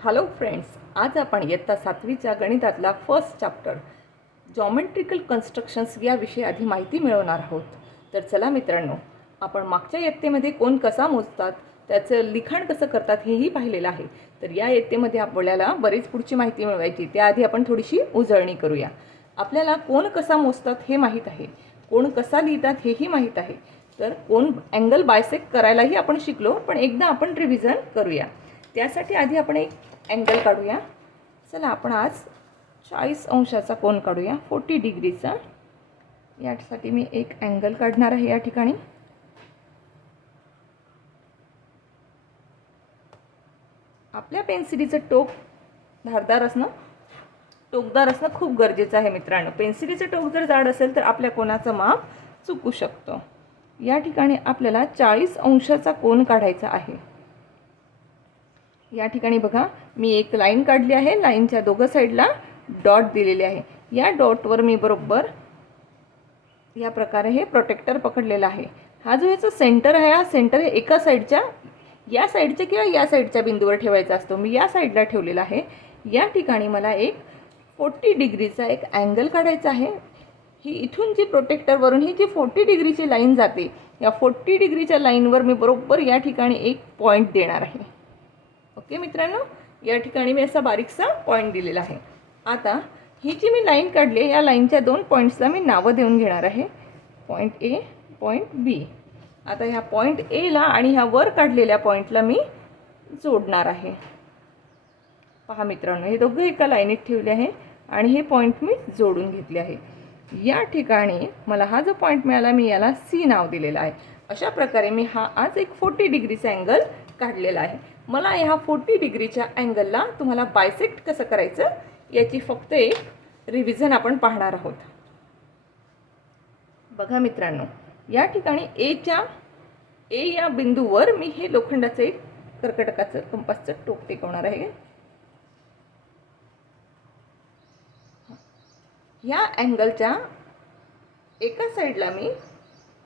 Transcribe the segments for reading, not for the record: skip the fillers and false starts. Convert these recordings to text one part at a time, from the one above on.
Hello friends, आज आपण इयत्ता 7वीच्या गणितातला फर्स्ट चॅप्टर जॉमेट्रिकल कन्स्ट्रक्शन्स या विषयी आधी माहिती मिळवणार आहोत. तर चला मित्रांनो, आपण मागच्या इयत्तेमध्ये कोन कसा मोजतात, त्याचं लिखाण कसं करतात हेही पाहिलेलं आहे. तर या इयत्तेमध्ये आपल्याला बरीच पुढची माहिती मिळवायची. त्याआधी आपण थोडीशी उजळणी करूया. आपल्याला कोन कसा मोजतात हे माहीत आहे, कोन कसा लिहितात हेही माहीत आहे. तर कोन अँगल बायसेक्ट करायलाही आपण शिकलो, पण एकदा आपण रिव्हिजन करूया. त्यासाठी आधी आपण एक अँगल काढूया. चला आपण आज 40 अंशाचा कोन काढूया, 40 डिग्रीचा. यासाठी मी एक अँगल काढणार आहे. या ठिकाणी आपल्या पेन्सिलीचं टोक धारदार असणं, टोकदार असणं खूप गरजेचं आहे मित्रांनो. पेन्सिलीचं टोक जर जाड असेल तर आपल्या कोनाचं माप चुकू शकतं. या ठिकाणी आपल्याला 40 अंशाचा कोन काढायचा आहे. या ठिकाणी बघा, मी एक लाईन काढली आहे. लाईनच्या दोघं साईडला डॉट दिलेले आहे. या डॉटवर मी बरोबर या प्रकारे हे प्रोटेक्टर पकडलेला आहे. हा जो याचा सेंटर आहे, हा सेंटर हे एका साईडच्या, या साईडच्या किंवा या साईडच्या बिंदूवर ठेवायचा असतो. मी या साईडला ठेवलेला आहे. या ठिकाणी मला एक 40 डिग्रीचा एक अँगल काढायचा आहे. ही इथून जी प्रोटेक्टरवरून ही जी 40 डिग्रीची लाईन जाते, या 40 डिग्रीच्या लाईनवर मी बरोबर या ठिकाणी एक पॉईंट देणार आहे. ओके मित्रांनो, या ठिकाणी मी असा बारीकसा पॉईंट दिलेला आहे. आता ही जी मी लाईन काढली आहे, या लाईनच्या दोन पॉईंट्सला मी नावं देऊन घेणार आहे, पॉईंट ए, पॉईंट बी. आता ह्या पॉईंट एला आणि ह्या वर काढलेल्या पॉईंटला मी जोडणार आहे. पहा मित्रांनो, हे दोघं एका लाईनीत ठेवले आहे आणि हे पॉईंट मी जोडून घेतले आहे. या ठिकाणी मला हा जो पॉईंट मिळाला, मी याला सी नाव दिलेलं आहे. अशा प्रकारे मी हा आज एक 40 डिग्रीचा अँगल काढलेला आहे. मला ह्या 40 डिग्रीच्या अँगलला तुम्हाला बायसेक्ट कसं करायचं याची फक्त एक रिव्हिजन आपण पाहणार आहोत. बघा मित्रांनो, या ठिकाणी ए या बिंदूवर मी हे लोखंडाचं एक कर्कटकाचं कंपासचं टोक टेकवणार आहे. ह्या अँगलच्या एका साईडला मी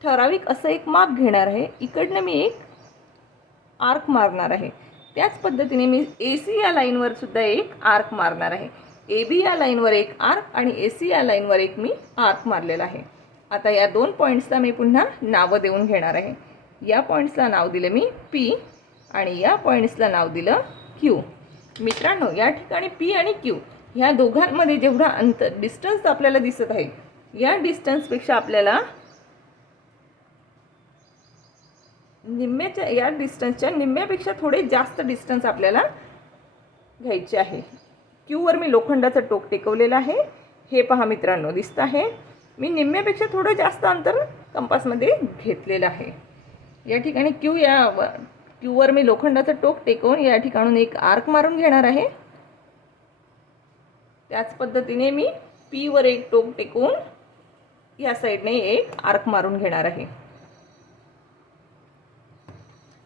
ठराविक असं एक माप घेणार आहे. इकडनं मी एक आर्क मारणार आहे. त्याच पद्धतीने मी AC या लाईनवर सुद्धा एक आर्क मारणार आहे. AB या लाईनवर एक आर्क आणि AC या लाईनवर एक मी आर्क मारलेला आहे. आता या दोन पॉईंट्सला मी पुन्हा नावं देऊन घेणार आहे. या पॉईंट्सला नाव दिलं मी P आणि या पॉईंट्सला नाव दिलं Q. मित्रांनो, या ठिकाणी P आणि Q ह्या दोघांमध्ये जेवढा डिस्टन्स आपल्याला दिसत आहे, या डिस्टन्सपेक्षा आपल्याला या डिस्टन्सच्या निम्म्यापेक्षा थोडे जास्त डिस्टन्स आपल्याला घ्यायचे आहे. क्यूवर मी लोखंडाचं टोक टेकवलेलं आहे. हे पहा मित्रांनो, दिसत आहे. मी निम्म्यापेक्षा थोडं जास्त अंतर कंपासमध्ये घेतलेलं आहे. या ठिकाणी क्यूवर मी लोखंडाचं टोक टेकवून या ठिकाणून एक आर्क मारून घेणार आहे. त्याच पद्धतीने मी पीवर एक टोक टेकवून या साईडने एक आर्क मारून घेणार आहे.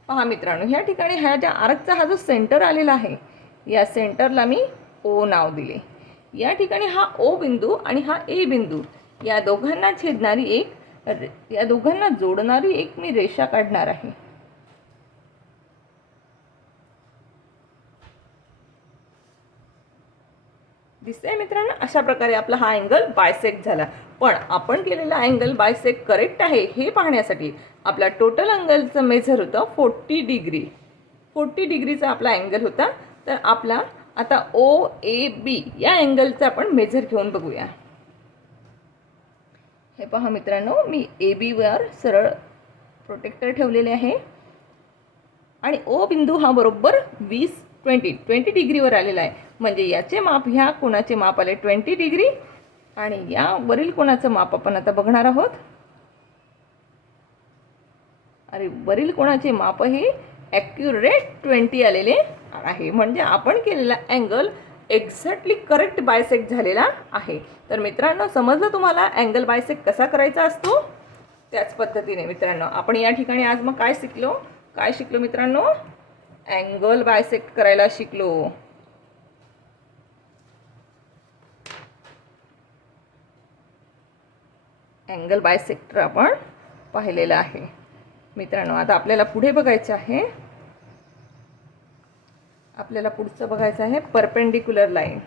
पहा मित्रांनो, ह्या ठिकाणी ह्या ज्या आर्कचा हा जो सेंटर आलेला आहे, या सेंटरला मी O नाव दिले. या ठिकाणी हा O बिंदू आणि हा A बिंदू या दोघांना छेदणारी या दोघांना जोडणारी एक मी रेषा काढणार आहे. दिसतंय मित्रांनो, अशा प्रकारे आपला हा अँगल बायसेक्ट झाला. पण आपण केलेला अँगल बायसेक्ट करेक्ट आहे हे पाहण्यासाठी आपला टोटल अँगलचं मेजर होतं 40 डिग्री. 40 डिग्रीचा आपला अँगल होता. तर आपला आता OAB या अँगलचं आपण मेजर घेऊन बघूया. हे पहा मित्रांनो, मी AB वर सरळ प्रोटेक्टर ठेवलेले आहे आणि O बिंदू हा बरोबर 20 डिग्रीवर आलेला आहे. म्हणजे याचे माप, ह्या कोणाचे माप आले 20 डिग्री आणि या वरील कोणाचं माप आपण आता बघणार आहोत. अरे, वरील कोणाचे माप हे ॲक्युरेट 20 आलेले आहे. म्हणजे आपण केलेला अँगल एक्झॅक्टली करेक्ट बायसेक्ट झालेला आहे. तर मित्रांनो, समजलं तुम्हाला अँगल बायसेक्ट कसा करायचा असतो? त्याच पद्धतीने मित्रांनो, आपण या ठिकाणी आज मग काय शिकलो मित्रांनो? अँगल बायसेक्ट करायला शिकलो. अँगल बायसेक्टर आपण पाहिलेलं आहे मित्रांनो. आता आपल्याला पुढे बघायचं आहे. आपल्याला पुढचं बघायचं आहे perpendicular line.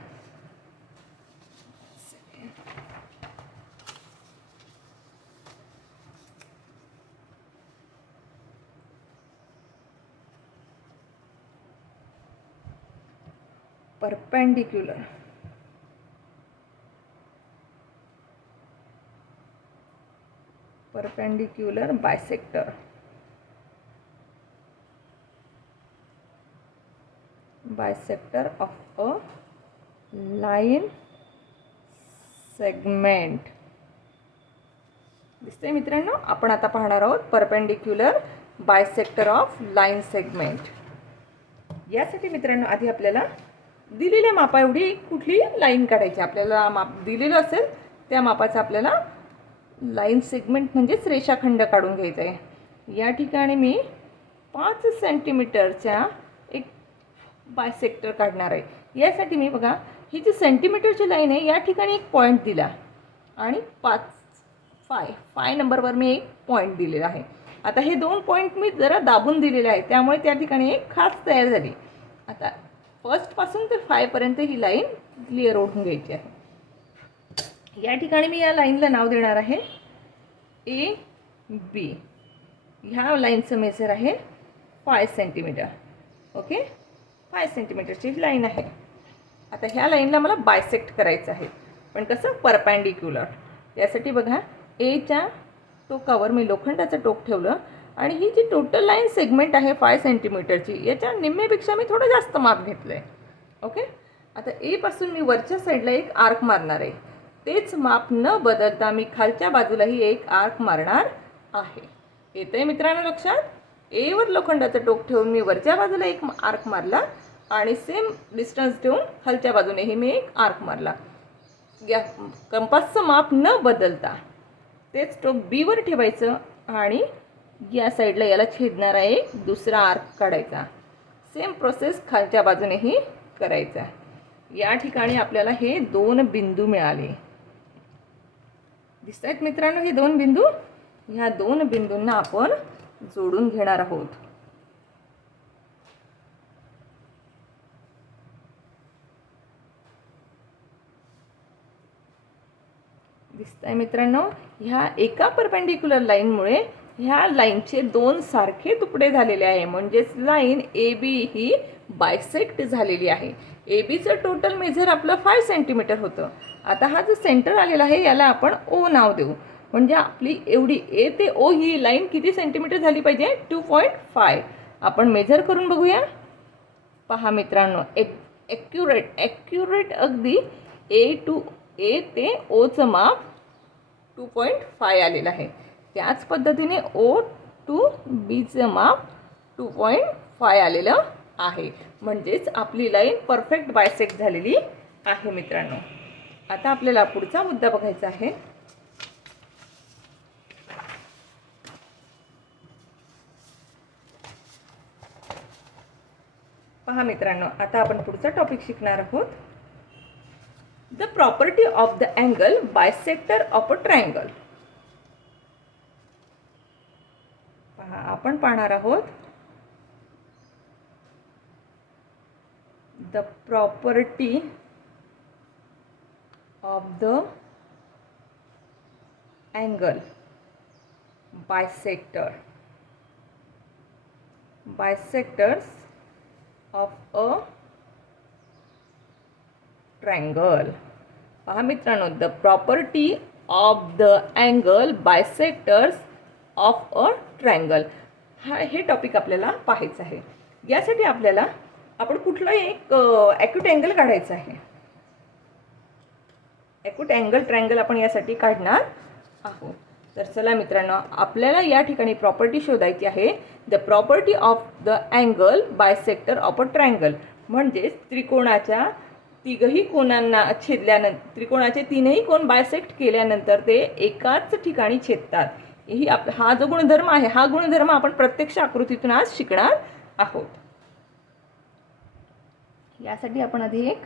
Perpendicular perpendicular bisector. Bisector of a line segment. दिसतंय मित्रांनो, आपण आता पाहणार आहोत perpendicular bisector of line segment. यासाठी मित्रांनो आधी आपल्याला दिलेल्या मापा एवढी कुठली लाईन काढायची. आपल्याला माप दिलेलं असेल त्या मापाचा आपल्याला लाईन सेगमेंट म्हणजेच रेषाखंड काढून घ्यायचा आहे. या ठिकाणी मी 5 सेंटीमीटरच्या एक बायसेक्टर काढणार आहे. यासाठी मी बघा ही जी सेंटीमीटरची लाईन आहे या ठिकाणी एक पॉईंट दिला आणि 5 नंबरवर मी एक पॉईंट दिलेला आहे. आता हे 2 पॉईंट मी जरा दाबून दिलेले आहे त्यामुळे त्या ठिकाणी एक खाच तयार झाली. आता फर्स्टपासून ते 5 पर्यंत ही लाईन क्लिअर ओढून घ्यायची आहे. या ठिकाणी मी या लाईनला नाव देणार आहे AB. ह्या लाईनचं मेजर आहे 5 सेंटीमीटर. ओके, 5 सेंटीमीटरची लाईन आहे. आता ह्या लाईनला मला बायसेक्ट करायचं आहे, पण कसं परपेंडिक्युलर. यासाठी बघा एच्या टोकावर मी लोखंडाचं टोक ठेवलं आणि ही जी टोटल लाईन सेगमेंट आहे 5 सेंटीमीटरची याच्या निम्मेपेक्षा मी थोडं जास्त माप घेतलं आहे. ओके, आता एपासून मी वरच्या साईडला एक आर्क मारणार आहे. तेच माप न बदलता मी खालच्या बाजूलाही एक आर्क मारणार आहे. येतंय मित्रांनो लक्षात? एवर लोखंडाचं टोक ठेवून मी वरच्या बाजूला एक आर्क मारला आणि सेम डिस्टन्स ठेवून खालच्या बाजूनेही मी एक आर्क मारला. या कंपासचं माप न बदलता तेच टोक बीवर ठेवायचं आणि या साईडला याला छेदणारा एक दुसरा आर्क काढायचा. सेम प्रोसेस खालच्या बाजूनेही करायचा. या ठिकाणी आपल्याला हे 2 बिंदू मिळाले. दिसत आहेत मित्रांनो हे 2 बिंदू. ह्या 2 बिंदूंना आपण जोडून घेणार आहोत. दिसत आहे मित्रांनो, ह्या एका परपेंडिक्युलर लाईनमुळे ह्या लाईनचे 2 सारखे तुकडे झालेले आहे. म्हणजेच लाईन AB ही बायसेक्ट झालेली आहे. ABचं टोटल मेजर आपलं 5 सेंटीमीटर होतं. आता हा जो सेंटर आलेला आहे याला आपण O नाव देऊ. म्हणजे आपली एवढी A ते O ही लाईन किती सेंटीमीटर झाली पाहिजे? 2.5. आपण मेजर करून बघूया. पहा मित्रांनो, ॲक्युरेट अगदी A ते Oचं माप 2.5 आलेलं आहे. त्याच पद्धतीने O to Bचं माप 2.5 आलेलं आहे. म्हणजेच आपली लाईन परफेक्ट बायसेक्ट झालेली आहे मित्रांनो. आता आपल्याला पुढचा मुद्दा बघायचा आहे. पहा मित्रांनो, आता आपण पुढचा टॉपिक शिकणार आहोत. The property of the angle bisector of a triangle. पहा आपण पाहणार आहोत the property of the angle bisectors of a triangle. पहा मित्रांनो, the property of the angle bisectors of a triangle. हे टॉपिक आपल्याला पाहायचं आहे. यासाठी आपल्याला आपण कुठलाही एक ॲक्यूट अँगल काढायचा आहे. ॲक्यूट अँगल ट्रायंगल आपण यासाठी काढणार आहोत. तर चला मित्रांनो, आपल्याला या ठिकाणी प्रॉपर्टी शोधायची आहे. The property of the angle bisector of a triangle. म्हणजेच त्रिकोणाच्या तिघही कोणांना छेदल्यानंतर, त्रिकोणाचे 3ही कोण बायसेक्ट केल्यानंतर ते एकाच ठिकाणी छेदतात. ही हा जो गुणधर्म आहे हा गुणधर्म आपण प्रत्यक्ष आकृतीतून आज शिकणार आहोत. यासाठी आपण आधी एक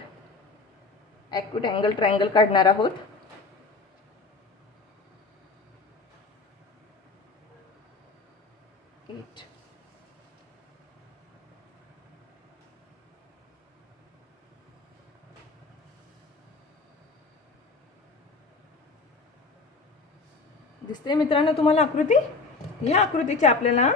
ॲक्यूट अँगल ट्रायंगल काढणार आहोत. दिसते मित्रांनो तुम्हाला आकृती? ह्या आकृतीचे आपल्याला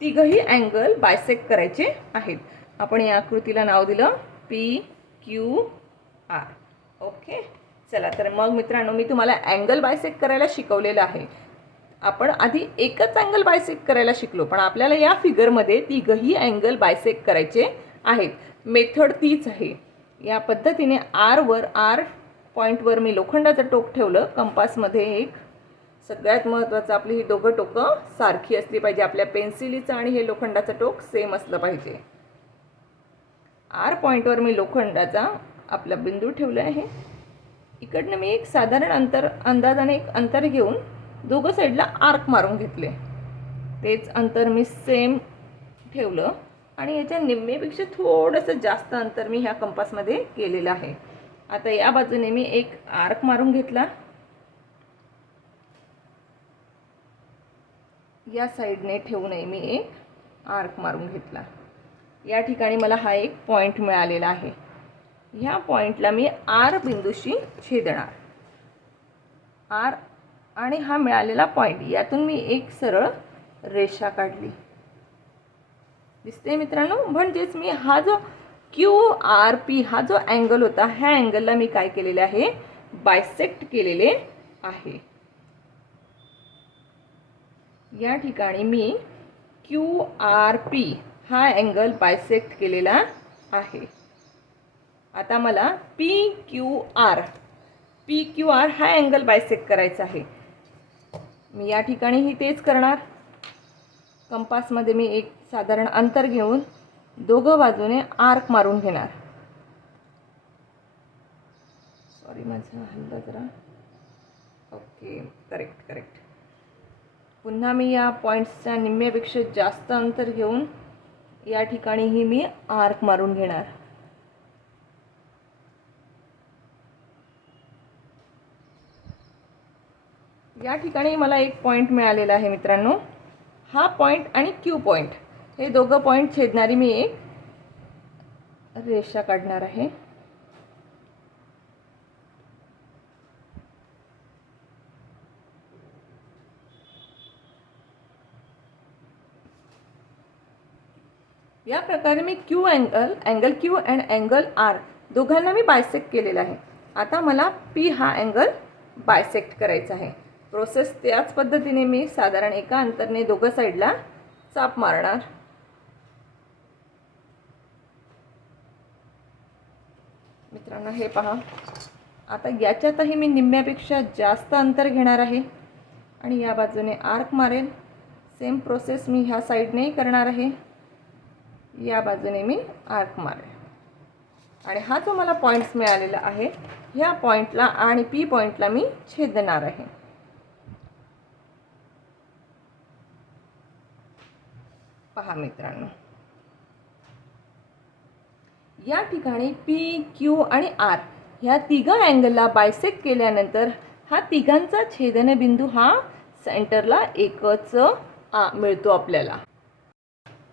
तिघही अँगल बायसेक्ट करायचे आहेत. आपण या आकृतीला नाव दिलं PQR. ओके, चला तर मग मित्रांनो मी तुम्हाला अँगल बायसेक्ट करायला शिकवलेलं आहे. आपण आधी एकच अँगल बायसेक्ट करायला शिकलो, पण आपल्याला या फिगरमध्ये तिघही अँगल बायसेक्ट करायचे आहेत. मेथड तीच आहे. या पद्धतीने आर पॉईंटवर मी लोखंडाचं टोक ठेवलं. कंपासमध्ये एक सगळ्यात महत्त्वाचं, आपली ही दोघं टोकं सारखी असली पाहिजे. आपल्या पेन्सिलीचं आणि हे लोखंडाचं टोक सेम असलं पाहिजे. आर पॉईंटवर मी लोखंडाचा आपला बिंदू ठेवला आहे. इकडनं मी एक साधारण अंदाजाने एक अंतर घेऊन दोघं साईडला आर्क मारून घेतले. तेच अंतर मी सेम ठेवलं आणि याच्या निम्मेपेक्षा थोडंसं जास्त अंतर मी ह्या कंपासमध्ये केलेलं आहे. आता या बाजूने मी एक आर्क मारून घेतला. या साईडने ठेवूनही मी एक आर्क मारून घेतला. या ठिकाणी मला हा एक पॉईंट मिळालेला आहे. ह्या पॉईंटला मी आर बिंदूशी छेदणार. आर आणि हा मिळालेला पॉईंट, यातून मी एक सरळ रेषा काढली. दिसते मित्रांनो? म्हणजेच मी हा जो QRP हा जो अँगल होता, ह्या अँगलला मी काय केलेले आहे? बायसेक्ट केलेले आहे. या ठिकाणी मी QRP हा अँगल बायसेक्ट केलेला आहे. आता मला PQR हा अँगल बायसेक्ट करायचा आहे. मी या ठिकाणीही तेच करणार. कंपासमध्ये मी एक साधारण अंतर घेऊन दोघं बाजूने आर्क मारून घेणार. सॉरी, माझं हल्लं जरा. Okay, correct. पुन्हा मी या पॉईंट्सच्या निम्म्यापेक्षा जास्त अंतर घेऊन या ठिकाणीही मी आर्क मारून घेणार. या ठिकाणी मला एक पॉईंट मिळालेला आहे मित्रांनो. हा पॉईंट आणि Q पॉईंट हे दोघं पॉईंट छेदणारी मी एक रेषा काढणार आहे. या प्रकारे मी अँगल Q आणि अँगल R दोघांना मी बायसेक्ट केलेला आहे. आता मला P हा अँगल बायसेक्ट करायचा आहे. प्रोसेस त्याच पद्धतीने मी साधारण एका अंतराने दोघं साईडला चाप मारणार. मित्रांनो हे पहा, आता याच्यातही मी निम्म्यापेक्षा जास्त अंतर घेणार आहे आणि या बाजूने आर्क मारेल. सेम प्रोसेस मी ह्या साईडनेही करणार आहे. या बाजूने मी आर्क मारेल आणि हा जो मला पॉईंट्स मिळालेला आहे, ह्या पॉईंटला आणि P पॉईंटला मी छेदणार आहे. पहा मित्रांनो, या ठिकाणी P, Q आणि R ह्या तिघा अँगलला बायसेक्ट केल्यानंतर हा तिघांचा छेदनबिंदू हा सेंटरला एकच मिळतो आपल्याला.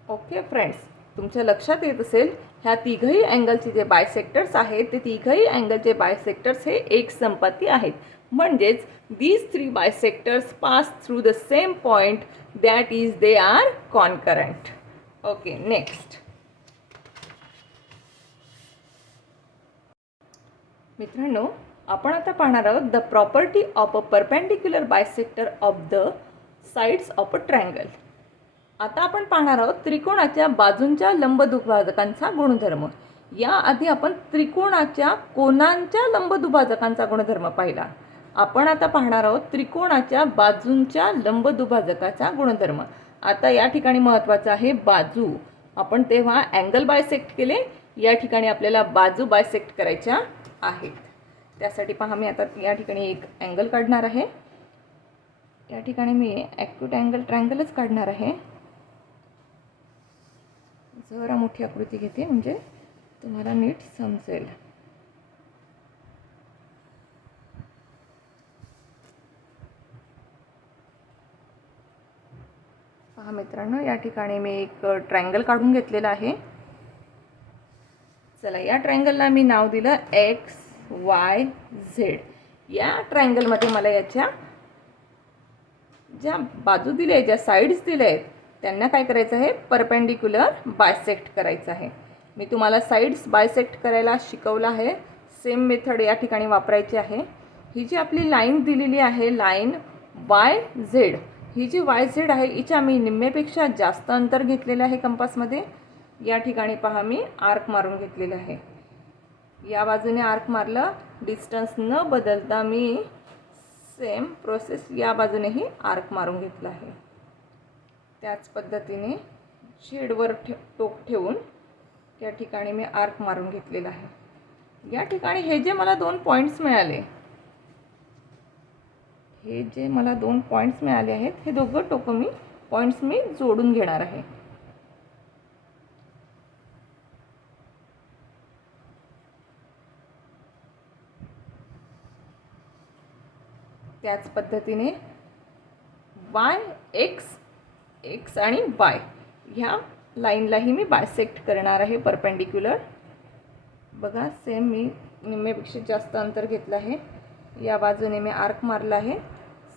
ओके फ्रेंड्स, तुमच्या लक्षात येत असेल, ह्या तिघही अँगलचे जे बायसेक्टर्स आहेत ते तिघही अँगलचे बायसेक्टर्स हे एक संपाती आहेत. म्हणजेच these three bisectors pass through the same point, that is they are concurrent. Okay, next. मित्रांनो, आपण आता पाहणार आहोत the property of a perpendicular bisector of the sides of a triangle. आता आपण पाहणार आहोत त्रिकोणाच्या बाजूंच्या लंबदुभाजकांचा गुणधर्म. याआधी आपण त्रिकोणाच्या कोनांच्या लंबदुभाजकांचा गुणधर्म पाहिला. आपण आता पाहणार आहोत त्रिकोणाच्या बाजूंच्या लंबदुभाजकाचा गुणधर्म. आता या ठिकाणी महत्त्वाचं आहे बाजू. आपण तेव्हा अँगल बायसेक्ट केले, या ठिकाणी आपल्याला बाजू बायसेक्ट करायच्या आहेत. त्यासाठी पहा, मी आता या ठिकाणी एक अँगल काढणार आहे. या ठिकाणी मी ॲक्यूट अँगल ट्रायंगलच काढणार आहे. जरा मोठी आकृती घेते म्हणजे तुम्हाला नीट समजेल. पहा मित्रांनो, या ठिकाणी मी एक ट्रायंगल काढून घेतलेला आहे. चला, या ट्रायंगलला मी नाव दिलं XYZ. या ट्रायंगलमध्ये मला याच्या ज्या बाजू दिल्या आहेत, ज्या साईड्स दिल्या आहेत, त्यांना काय करायचं आहे, परपेंडिक्युलर बायसेक्ट करायचं आहे. मी तुम्हाला साईड्स बायसेक्ट करायला शिकवलं आहे. सेम मेथड या ठिकाणी वापरायची आहे. ही जी आपली लाईन दिलेली आहे, लाईन वाय झेड, ही जी वाय झेड आहे हिच्या मी निम्मेपेक्षा जास्त अंतर घेतलेलं आहे कंपासमध्ये. या ठिकाणी पहा मी आर्क मारून घेतलेलं आहे. या बाजूने आर्क मारलं, डिस्टन्स न बदलता मी सेम प्रोसेस या बाजूनेही आर्क मारून घेतला आहे. त्याच पद्धतीने शेडवर टोक ठेवून या ठिकाणी मी आर्क मारून घेतलेला आहे. या ठिकाणी हे जे मला 2 पॉईंट्स मिळाले, हे जे मला 2 पॉईंट्स मिळाले आहेत, हे दोघं टोकं पॉईंट्स मी जोडून घेणार आहे. त्याच पद्धतीने वाय एक्स आणि वाय ह्या लाईनलाही मी बायसेक्ट करणार आहे परपेंडिक्युलर. बघा, सेम मी निम्मेपेक्षा जास्त अंतर घेतलं आहे. या बाजूने मी आर्क मारला आहे.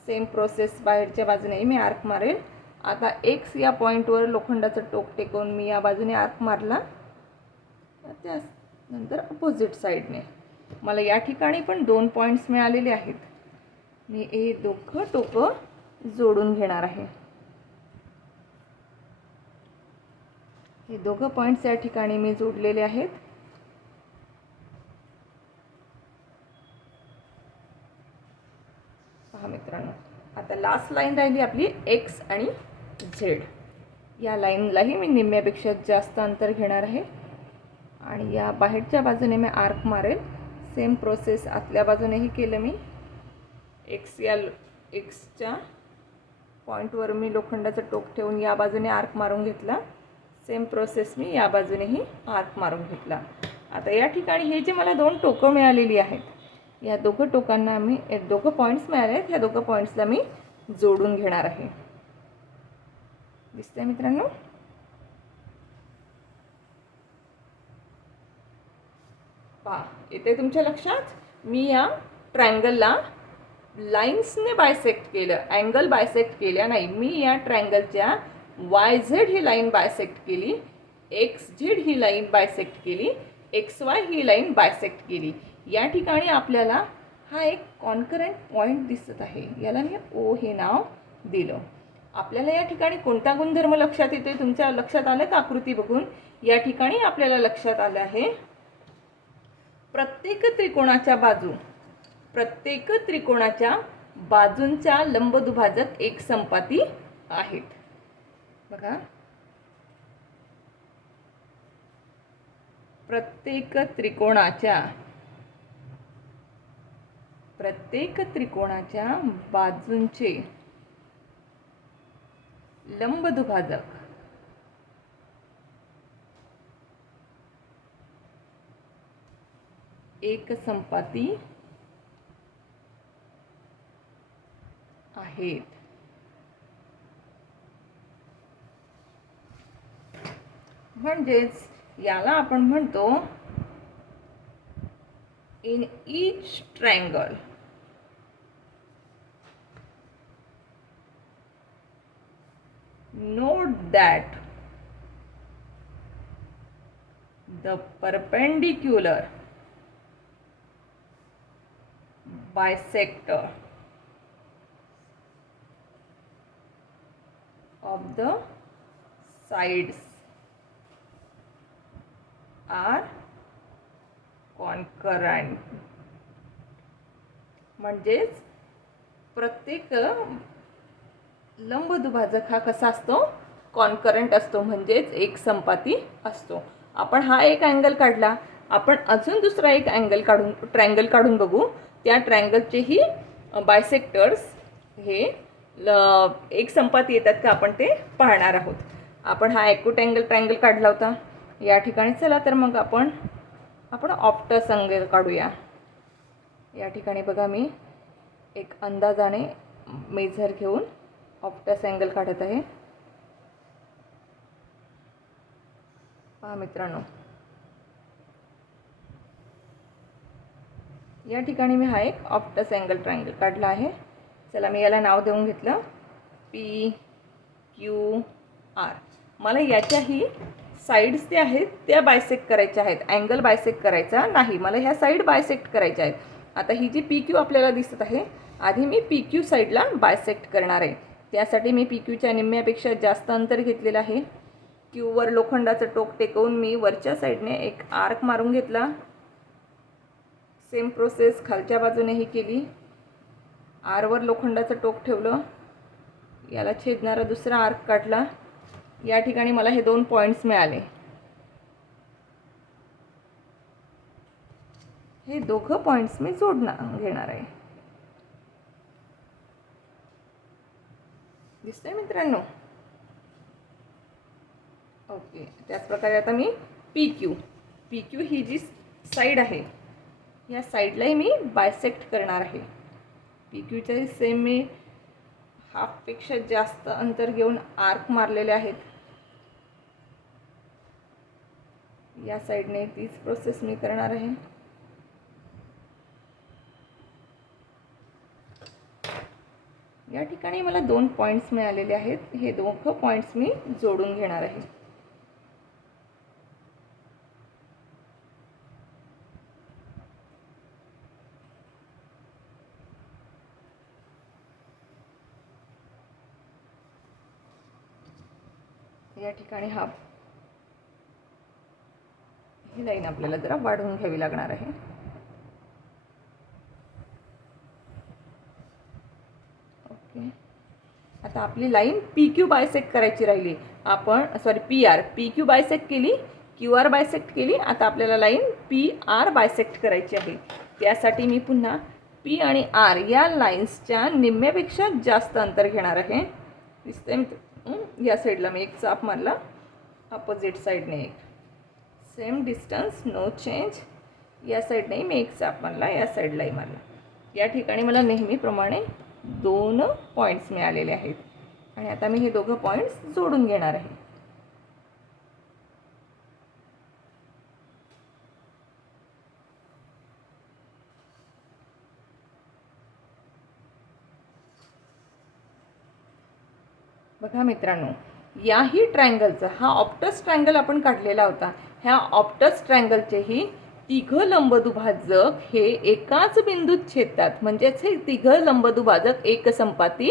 सेम प्रोसेस बाहेरच्या बाजूनेही मी आर्क मारेल. आता एक्स या पॉईंटवर लोखंडाचं टोक टेकवून मी या बाजूने आर्क मारला. त्यानंतर अपोजिट साईडने मला या ठिकाणी पण 2 पॉईंट्स मिळालेले आहेत. मी हे दोघं टोकं जोडून घेणार आहे. हे दोघं पॉईंट्स या ठिकाणी मी जोडलेले आहेत. पहा मित्रांनो, आता लास्ट लाईन राहिली आपली एक्स आणि झेड. या लाईनलाही मी निम्म्यापेक्षा जास्त अंतर घेणार आहे आणि या बाहेरच्या बाजूने मी आर्क मारेल. सेम प्रोसेस आतल्या बाजूनेही केलं मी. एक्सच्या पॉईंटवर मी लोखंडाचं टोक ठेवून या बाजूने आर्क मारून घेतला. सेम प्रोसेस मी या बाजूनेही आर्क मारून घेतला. आता या ठिकाणी हे जे मला 2 टोकं मिळालेली आहेत, या दोघं टोकांना मी दोघं पॉईंट्स मिळाले आहेत, ह्या दोघं पॉईंट्सला मी जोडून घेणार आहे. दिसतंय मित्रांनो? पहा, येते तुमच्या लक्षात, मी या ट्रायंगलला लाईन्सने बायसेक्ट केलं, अँगल बायसेक्ट केल्या नाही. मी या ट्रायंगलच्या वाय झेड ही लाईन बायसेक्ट केली, एक्स झेड ही लाईन बायसेक्ट केली, एक्स वाय ही लाईन बायसेक्ट केली. या ठिकाणी आपल्याला हा एक कॉन्करंट पॉईंट दिसत आहे, याला मी ओ हे नाव दिलं. आपल्याला या ठिकाणी कोणता गुणधर्म लक्षात येतोय? तुमच्या लक्षात आलं का आकृती बघून? या ठिकाणी आपल्याला लक्षात आलं आहे, प्रत्येक त्रिकोणाच्या बाजूंच्या लंबदुभाजक एक संपाती आहेत. बघा, प्रत्येक त्रिकोणाच्या बाजूंचे लंबदुभाजक एक संपाती आहेत. म्हणजेच याला आपण म्हणतो, in each triangle note that the perpendicular bisector of the sides are concurrent. म्हणजेच प्रत्येक लंबदुभाजक हा कसा असतो? कॉन्करंट असतो, म्हणजेच एक संपाती असतो. आपण हा एक अँगल काढला, आपण अजून दुसरा एक ट्रायंगल काढून बघू. त्या ट्रायंगलचेही बायसेक्टर्स हे एक संपाती येतात का, आपण ते पाहणार आहोत. आपण हा ॲक्यूट अँगल ट्रायंगल काढला होता या ठिकाणी. चला तर मग आपण ऑप्टस अँगल काढूया. या ठिकाणी बघा, मी एक अंदाजाने मेजर घेऊन ऑप्टस अँगल काढत आहे. पहा मित्रांनो, या ठिकाणी मी हा एक ऑप्टस अँगल ट्रायंगल काढला आहे. चला, मी याला नाव देऊन घेतलं पी क्यू आर. मला याच्याही साईड्स ज्या आहेत त्या बायसेक्ट करायच्या आहेत. अँगल बायसेक्ट करायचा नाही, मला ह्या साईड बायसेक्ट करायच्या आहेत. आता ही जी पी क्यू आपल्याला दिसत आहे, आधी मी पी क्यू साईडला बायसेक्ट करणार आहे. त्यासाठी मी पी क्यूच्या निम्म्यापेक्षा जास्त अंतर घेतलेलं आहे. क्यूवर लोखंडाचं टोक टेकवून मी वरच्या साईडने एक आर्क मारून घेतला. सेम प्रोसेस खालच्या बाजूनेही केली. आरवर लोखंडाचं टोक ठेवलं, याला छेदणारा दुसरा आर्क काढला. या ठिकाणी मला हे 2 पॉईंट्स मिळाले. हे दोघं पॉईंट्स मी घेणार आहे. दिसतंय मित्रांनो? ओके. त्याचप्रकारे आता मी पी क्यू ही जी साईड आहे या साईडलाही मी बायसेक्ट करणार आहे. पी क्यूच्याही सेम मी हाफपेक्षा जास्त अंतर घेऊन आर्क मारलेले आहेत. या साईडने तीच प्रोसेस मी करणार आहे. या ठिकाणी मला 2 पॉईंट्स मिळालेले आहेत. हे दोघं पॉईंट्स मी जोडून घेणार आहे. या ठिकाणी ही लाईन आपल्याला जरा वाढवून घ्यावी लागणार आहे. ओके. आता आपली लाईन पी क्यू बायसेक्ट करायची राहिली. पी क्यू बायसेक्ट केली, क्यू आर बायसेक्ट केली. आता आपल्याला लाईन पी आर बायसेक्ट करायची आहे. त्यासाठी मी पुन्हा पी आणि आर या लाईन्सच्या निम्म्यापेक्षा जास्त अंतर घेणार आहे. दिसतंय? या साईडला मी एक चाप मारला, अपोजिट साईडने एक सेम डिस्टन्स, नो चेंज. या साईडनेही मी एक चाप मारला, या साईडलाही मारला. या ठिकाणी मला नेहमीप्रमाणे 2 पॉईंट्स मिळालेले आहेत आणि आता मी हे दोघं पॉईंट्स जोडून घेणार आहे. बघा मित्रांनो, याही ट्रायंगलचा हा ऑप्टस ट्रायंगल आपण काढलेला होता. ह्या ऑप्टस ट्रायंगलचेही तिघं लंबदुभाजक हे एकाच बिंदूत छेदतात, म्हणजेच हे तिघं लंबदुभाजक एकसंपाती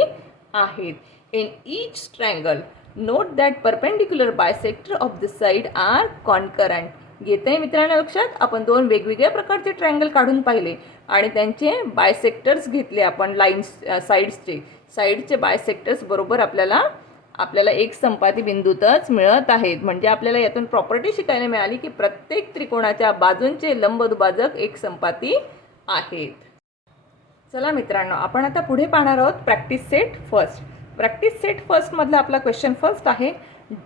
आहेत. In each triangle note that perpendicular bisector of the side are concurrent. येते मित्रांनो लक्षात? आपण 2 वेगवेगळ्या प्रकारचे ट्रायंगल काढून पाहिले आणि त्यांचे बायसेक्टर्स घेतले आपण. लाईन्स साईडचे बायसेक्टर्स बरोबर आपल्याला एक संपाती बिंदूतच मिळत आहेत. म्हणजे आपल्याला यातून प्रॉपर्टी शिकायला मिळाली की प्रत्येक त्रिकोणाच्या बाजूंचे लंबदुभाजक एक संपाती आहेत. चला मित्रांनो, आपण आता पुढे पाहणार आहोत practice set first. Practice set first मधला आपला क्वेश्चन फर्स्ट आहे,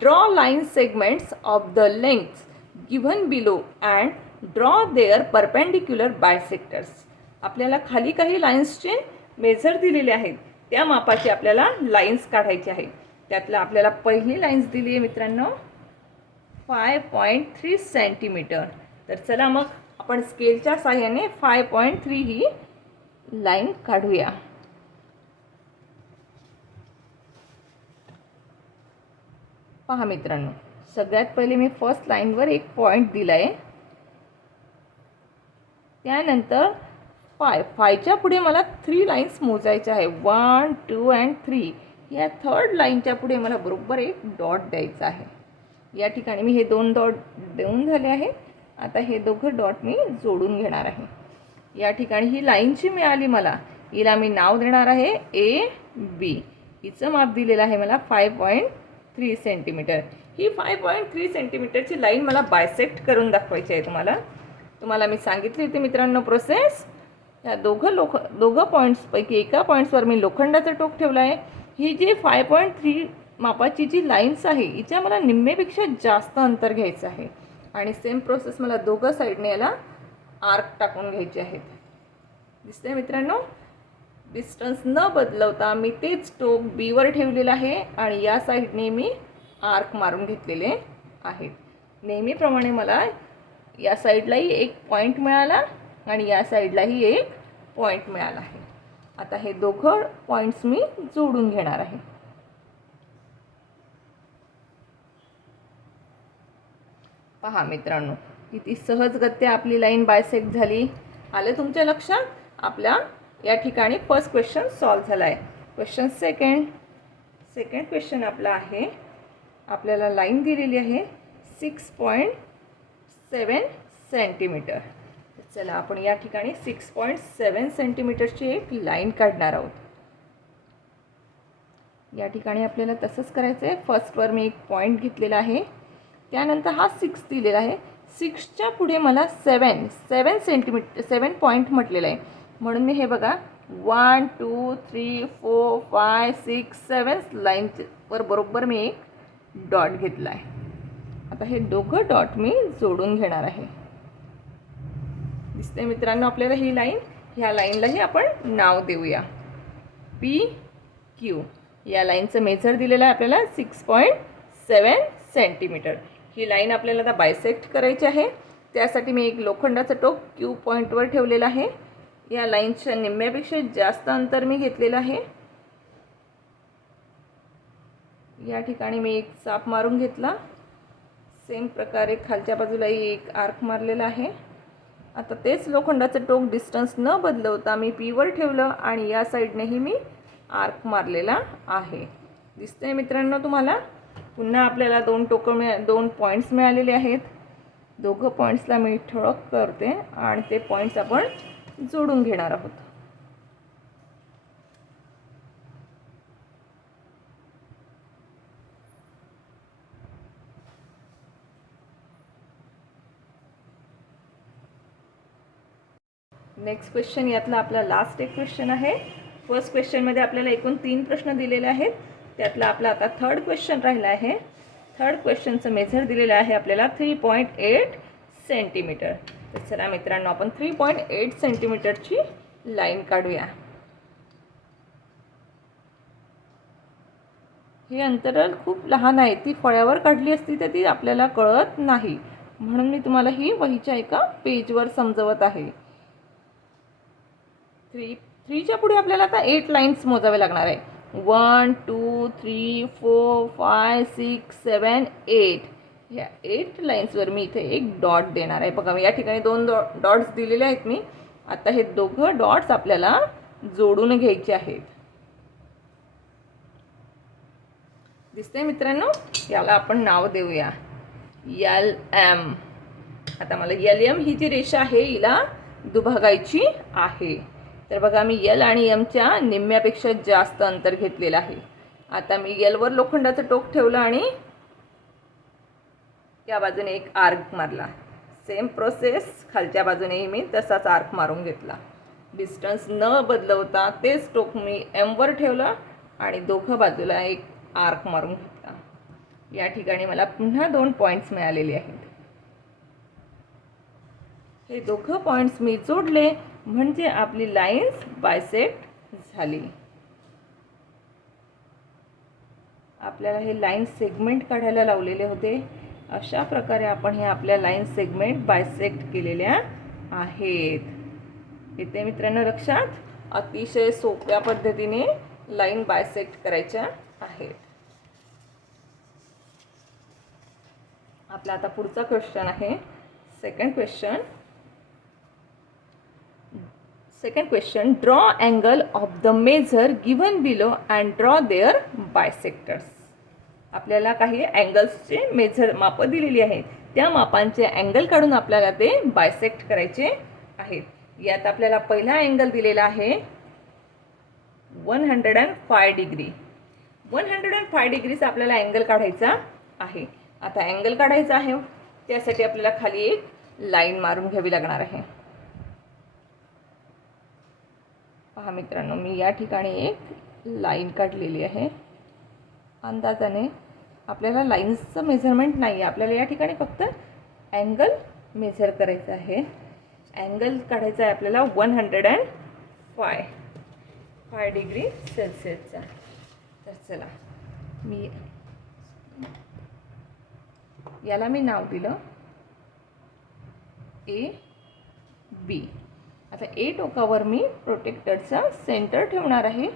draw line segments of the lengths given below and draw their perpendicular bisectors. आपल्याला खाली काही लाईन्सचे मेजर दिलेले आहेत, त्या मापाचे आपल्याला लाईन्स काढायचे आहेत. त्यातला आपल्याला पहिली लाईन्स दिली आहे मित्रांनो 5.3 सेंटीमीटर. तर चला मग आपण स्केलच्या साहाय्याने 5.3 ही लाईन काढूया. पहा मित्रांनो, सगळ्यात पहिले मी फर्स्ट लाईनवर एक पॉईंट दिला आहे. त्यानंतर 5च्या पुढे मला 3 लाईन्स मोजायच्या आहे, 1, 2 अँड 3. या थर्ड लाईनच्या पुढे मला बरोबर एक डॉट द्यायचा आहे. या ठिकाणी मी हे 2 डॉट देऊन झाले आहे. आता हे दोघं डॉट मी जोडून घेणार आहे. या ठिकाणी ही लाईनची मिळाली मला, हिला मी नाव देणार आहे AB. हिचं माप दिलेलं आहे मला 5.3 सेंटीमीटर. ही 5.3 सेंटीमीटरची लाईन मला बायसेक्ट करून दाखवायची आहे. तुम्हाला मी सांगितली होती मित्रांनो प्रोसेस. या दोघं पॉईंट्सपैकी एका पॉईंट्सवर मी लोखंडाचं टोक ठेवलं आहे. ही जी 5.3 मापाची जी लाईन्स आहे हिच्या मला निम्मेपेक्षा जास्त अंतर घ्यायचं आहे आणि सेम प्रोसेस मला दोघं साईडने याला आर्क टाकून घ्यायचे आहेत. दिसतंय मित्रांनो? डिस्टन्स न बदलवता मी तेच टोक बीवर ठेवलेलं आहे आणि या साईडने मी आर्क मारून घेतलेले आहेत. नेहमीप्रमाणे मला या साईडलाही एक पॉईंट मिळाला आणि या साईडलाही एक पॉईंट मिळाला आहे. आता हे दोघं पॉईंट्स मी जोडून घेणार आहे. पहा मित्रांनो, किती सहजगत्या आपली लाईन बायसेक्ट झाली. आलं तुमच्या लक्षात? आपल्या या ठिकाणी फर्स्ट क्वेश्चन सॉल्व्ह झाला आहे. क्वेश्चन सेकंड क्वेश्चन आपला आहे. आपल्याला लाईन दिलेली आहे 6.7 सेंटीमीटर. चला आपण या ठिकाणी 6.7 सेंटीमीटरची एक लाईन काढणार आहोत. या ठिकाणी आपल्याला तसंच करायचं आहे. फर्स्टवर मी एक पॉईंट घेतलेला आहे, त्यानंतर हा 6 दिलेला आहे. 6च्या पुढे मला 7 सेंटीमीटर 7 पॉईंट म्हटलेलं आहे, म्हणून मी हे बघा 1 2 3 4 5 6 7 लाईनवर बरोबर मी एक डॉट घेतला आहे. आता हे दोघं डॉट मी जोडून घेणार आहे. दिसते मित्रांनो आपल्याला ही लाईन. ह्या लाईनलाही आपण नाव देऊया PQ. या लाईनचं मेजर दिलेलं आहे आपल्याला 6.7 सेंटीमीटर. ही लाईन आपल्याला आता बायसेक्ट करायची आहे. त्यासाठी मी एक लोखंडाचं टोक Q पॉईंटवर ठेवलेलं आहे. या लाईनच्या निम्म्यापेक्षा जास्त अंतर मी घेतलेलं आहे. या ठिकाणी मी एक चाप मारून घेतला. सेम प्रकारे खालच्या बाजूलाही एक आर्क मारलेला आहे. आता तेच लोखंडाचं टोक डिस्टन्स न बदलवता मी Pवर ठेवलं आणि या साईडनेही मी आर्क मारलेला आहे. दिसतंय मित्रांनो तुम्हाला? पुन्हा आपल्याला दोन पॉईंट्स मिळालेले आहेत. दोघं पॉईंट्सला मी ठळक करते आणि ते पॉईंट्स आपण जोडून घेणार आहोत. नेक्स्ट क्वेश्चन यातला आपला लास्ट एक क्वेश्चन आहे. फर्स्ट क्वेश्चनमध्ये आपल्याला एकूण 3 प्रश्न दिलेले आहेत. त्यातला आपला आता थर्ड क्वेश्चन राहिला आहे. थर्ड क्वेश्चनचं मेजर दिलेलं आहे आपल्याला 3.8 सेंटीमीटर. तर चला मित्रांनो आपण 3.8 सेंटीमीटरची लाईन काढूया. हे अंतराल खूप लहान आहे. ती फळ्यावर काढली असती तर ती आपल्याला कळत नाही, म्हणून मी तुम्हाला ही वहीच्या एका पेजवर समजवत आहे. 3च्या पुढे आपल्याला आता 8 लाईन्स मोजावे लागणार आहे. 1 2 3 4 5 6 7 8. ह्या 8 लाईन्सवर मी इथे एक डॉट देणार आहे. बघा मी या ठिकाणी 2 डॉट्स दिलेले आहेत मी. आता हे दोघं डॉट्स आपल्याला जोडून घ्यायचे आहेत. दिसतंय मित्रांनो? याला आपण नाव देऊया LM. आता मला LM ही जी रेषा आहे हिला दुभागायची आहे. तर बघा मी L आणि Mच्या निम्म्यापेक्षा जास्त अंतर घेतलेलं आहे. आता मी Lवर लोखंडाचं टोक ठेवलं आणि या बाजूने एक आर्क मारला. सेम प्रोसेस खालच्या बाजूनेही मी तसाच आर्क मारून घेतला. डिस्टन्स न बदलवता तेच टोक मी Mवर ठेवलं आणि दोघं बाजूला एक आर्क मारून घेतला. या ठिकाणी मला पुन्हा 2 पॉईंट्स मिळालेले आहेत. हे दोघं पॉईंट्स मी जोडले म्हणजे आपली लाईन्स बायसेक्ट झाली. आपल्याला हे लाईन सेगमेंट काढायला लावलेले होते. अशा प्रकारे आपण हे आपल्या लाईन सेगमेंट बायसेक्ट केलेल्या आहेत. येते मित्रांनो लक्षात? अतिशय सोप्या पद्धतीने लाईन बायसेक्ट करायच्या आहेत. आपला आता पुढचा क्वेश्चन आहे second question draw angle of the measure given below and draw their bisectors. आपल्याला काही अँगल्सचे मेजर मापं दिलेली आहेत. त्या मापांचे अँगल काढून आपल्याला ते बायसेक्ट करायचे आहेत. यात आपल्याला पहिला अँगल दिलेला आहे 105 डिग्री. 105 डिग्रीचा आपल्याला अँगल काढायचा आहे. आता अँगल काढायचा आहे त्यासाठी आपल्याला खाली एक लाईन मारून घ्यावी लागणार आहे. पहा मित्रांनो मी या ठिकाणी एक लाईन काढलेली आहे. अंदाजाने आपल्याला लाईन्सचं मेजरमेंट नाही आहे. आपल्याला या ठिकाणी फक्त अँगल मेजर करायचं आहे. अँगल काढायचा आहे आपल्याला 105 डिग्री सेल्सिअसचा. तर चला मी याला मी नाव दिलं AB. आता A टोकावर मी प्रोटेक्टरचा सेंटर ठेवणार आहे.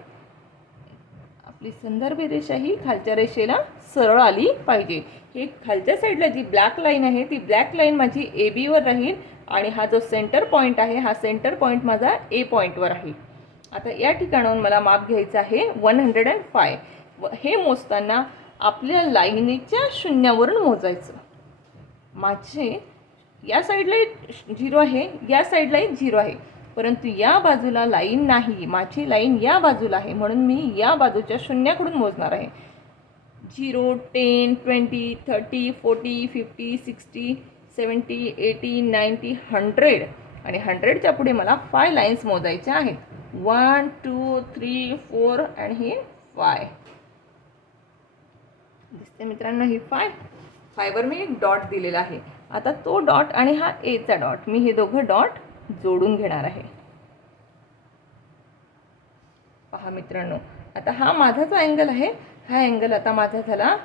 आपली संदर्भ रेषा ही खालच्या रेषेला सरळ आली पाहिजे. ही खालच्या साईडला जी ब्लॅक लाईन आहे ती ब्लॅक लाईन माझी ए बीवर राहील आणि हा जो सेंटर पॉईंट आहे हा सेंटर पॉईंट माझा ए पॉईंटवर आहे. आता या ठिकाणाहून मला माप घ्यायचं आहे 105. हे मोजताना आपल्या लाईनीच्या शून्यावरून मोजायचं. माझे या साईडला 0 आहे, या साईडलाही 0 आहे, परंतु या बाजूला लाईन नाही. माझी लाईन या बाजूला आहे म्हणून मी या बाजूच्या शून्याकडून मोजणार आहे. 0, 10, 20, 30, 40, 50, 60, 70, 80, 90, 100 आणि 100च्या पुढे मला 5 लाईन्स मोजायच्या आहेत. 1, 2, 3, 4 आणि ही 5 दिसते मित्रांनो. ही 5वर मी एक डॉट दिलेला आहे. आता तो डॉट आणि हा एचा डॉट मी हे दोघं डॉट जोडून घेणार आहे. पहा मित्रांनो, आता हा माझा जो अँगल आहे हा अँगल आता माझा झाला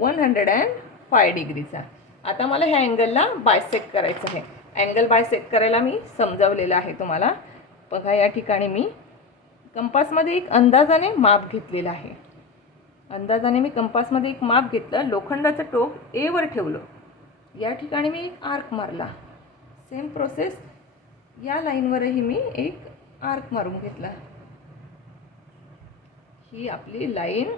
105 डिग्रीचा. आता मला ह्या अँगलला बायसेक्ट करायचं आहे. अँगल बायसेक्ट करायला मी समजावलेलं आहे तुम्हाला. बघा या ठिकाणी मी कंपासमध्ये एक अंदाजाने माप घेतलेलं आहे. अंदाजाने मी कंपासमध्ये एक माप घेतलं, लोखंडाचं टोक ए वर ठेवलं, या ठिकाणी मी एक आर्क मारला. सेम प्रोसेस या लाईनवरही मी एक आर्क मारून घेतला. ही आपली लाईन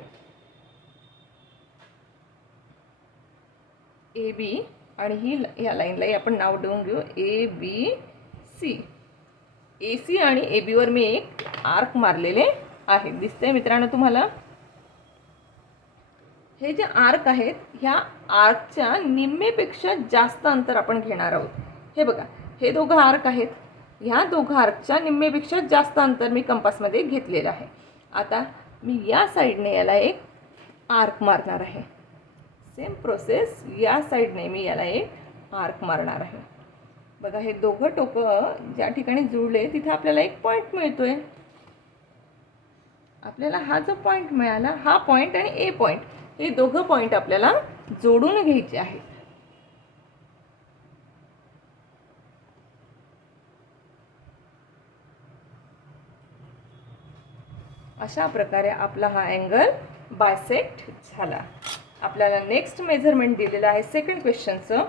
ए बी आणि ही या लाईनलाही आपण नाव देऊन घेऊ A B C. A C आणि ए बीवर मी एक आर्क मारलेले आहे. दिसतंय मित्रांनो तुम्हाला. हे जे आर्क आहेत ह्या आर्कच्या निम्मेपेक्षा जास्त अंतर आपण घेणार आहोत. हे बघा, हे दोघं आर्क आहेत. ह्या दोघं आर्कच्या निम्मेपेक्षा जास्त अंतर मी कंपासमध्ये घेतलेलं आहे. आता मी या साईडने याला एक आर्क मारणार आहे. सेम प्रोसेस या साईडने मी याला एक आर्क मारणार आहे. बघा हे दोघं टोकं ज्या ठिकाणी जुळले तिथे आपल्याला एक पॉईंट मिळतोय. आपल्याला हा जो पॉईंट मिळाला, हा पॉईंट आणि ए पॉईंट हे दोघं पॉईंट आपल्याला जोडून घ्यायचे आहेत. अशा प्रकारे आपला हा अँगल बायसेक्ट झाला. आपल्याला नेक्स्ट मेजरमेंट दिलेलं आहे सेकंड क्वेश्चनचं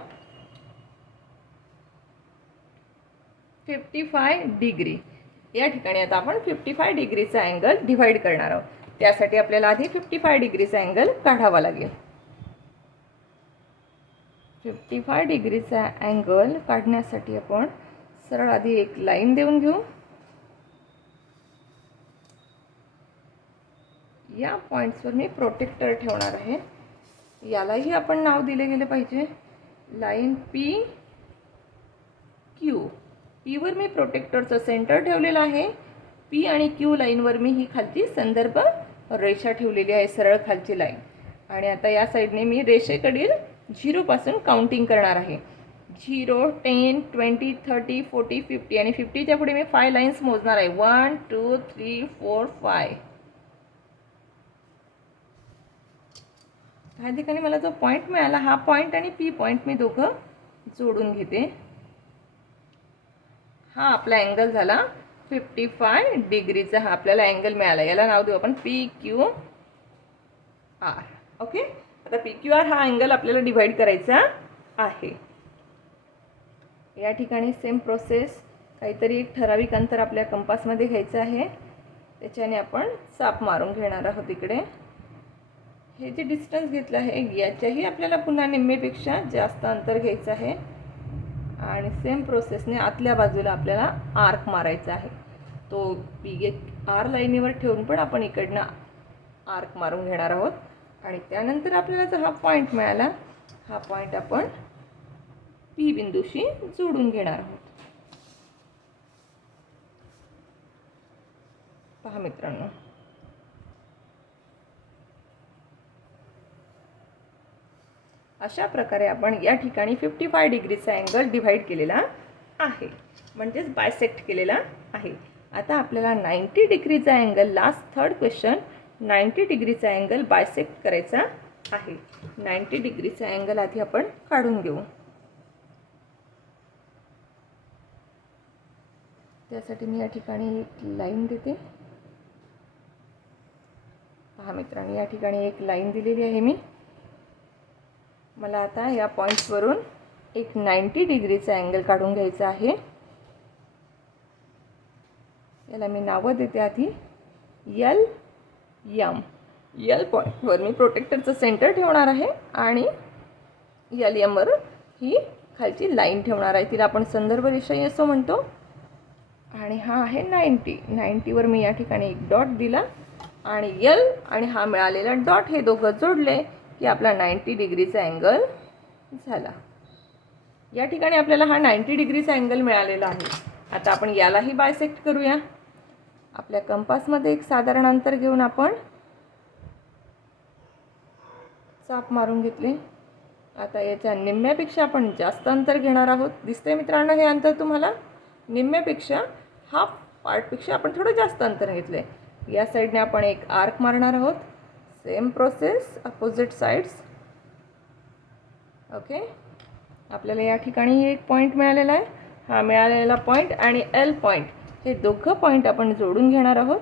55 डिग्री. या ठिकाणी आता आपण 55 डिग्रीचा अँगल डिवाइड करणार आहोत. त्यासाठी आपल्याला आधी 55 डिग्रीचा अँगल काढावा लागेल. 55 डिग्रीचा अँगल काढण्यासाठी आपण सरळ आधी एक लाईन देऊन घेऊ. या पॉईंट्सवर मी प्रोटेक्टर ठेवणार आहे. यालाही आपण नाव दिले गेले पाहिजे. Line P Q. पीवर मी प्रोटेक्टरचं सेंटर ठेवलेलं आहे. पी आणि क्यू लाईनवर मी ही खालची संदर्भ रेषा ठेवलेली आहे, सरळ खालची लाईन. आणि आता या साईडने मी रेषेकडील 0 पासून काउंटिंग करणार आहे. 0, 10, 20, 30, 40, 50 आणि 50च्या पुढे मी 5 लाईन्स मोजणार आहे. 1, 2, 3, 4, 5. ह्या ठिकाणी मला जो पॉईंट मिळाला हा पॉईंट आणि पी पॉईंट मी दोघं जोडून घेते. हा आपला अँगल झाला 55 डिग्रीचा. हा आपल्याला अँगल मिळाला. याला नाव देऊ आपण पी क्यू आर. ओके. आता पी क्यू आर हा अँगल आपल्याला डिवाइड करायचा आहे. या ठिकाणी सेम प्रोसेस काहीतरी एक ठराविक अंतर आपल्या कंपासमध्ये घ्यायचं आहे. त्याच्याने आपण चाप मारून घेणार आहोत इकडे. हे जे डिस्टन्स घेतलं आहे याच्याही आपल्याला पुन्हा निम्मेपेक्षा जास्त अंतर घ्यायचं आहे. आणि सेम प्रोसेसने आतल्या बाजूला आपल्याला आर्क मारायचा आहे. तो पी आर लाईनीवर ठेवून पण आपण इकडनं आर्क मारून घेणार आहोत. आणि त्यानंतर आपल्याला जो हा पॉईंट मिळाला हा पॉईंट आपण पी बिंदूशी जोडून घेणार आहोत. पहा मित्रांनो, अशा प्रकारे आपण या ठिकाणी 55 डिग्रीचा अँगल डिवाइड केलेला आहे, म्हणजेच बायसेक्ट केलेला आहे. आता आपल्याला 90 डिग्रीचा अँगल, लास्ट थर्ड क्वेश्चन, 90 डिग्रीचा अँगल बायसेक्ट करायचा आहे. 90 डिग्रीचा अँगल आधी आपण काढून घेऊ. त्यासाठी मी या ठिकाणी एक लाईन देते. पहा मित्रांनो, या ठिकाणी एक लाईन दिलेली आहे मी. मला आता या पॉईंट्सवरून एक 90 डिग्रीचा अँगल काढून घ्यायचा आहे. याला मी नावं देते आधी एल एम. एल पॉईंटवर मी प्रोटेक्टरचं सेंटर ठेवणार आहे आणि एल एमवर ही खालची लाईन ठेवणार आहे. तिला आपण संदर्भ रेषा असं म्हणतो. आणि हा आहे 90वर मी या ठिकाणी एक डॉट दिला आणि एल आणि हा मिळालेला डॉट हे दोघं जोडले की आपला 90 डिग्रीचा अँगल झाला. या ठिकाणी आपल्याला हा 90 डिग्रीचा अँगल मिळालेला आहे. आता आपण यालाही बायसेक्ट करूया. आपल्या कंपासमध्ये एक साधारण अंतर घेऊन आपण चाप मारून घेतले. आता याच्या निम्म्यापेक्षा आपण जास्त अंतर घेणार आहोत. दिसतंय मित्रांनो हे अंतर तुम्हाला? निम्म्यापेक्षा हाफ पार्टपेक्षा आपण थोडं जास्त अंतर घेतले. या साईडने आपण एक आर्क मारणार आहोत. Same process opposite sides. Okay, आपल्याला या ठिकाणी एक पॉईंट मिळालेला आहे. हा मिळालेला पॉईंट आणि एल पॉईंट हे दोघं पॉईंट आपण जोडून घेणार आहोत.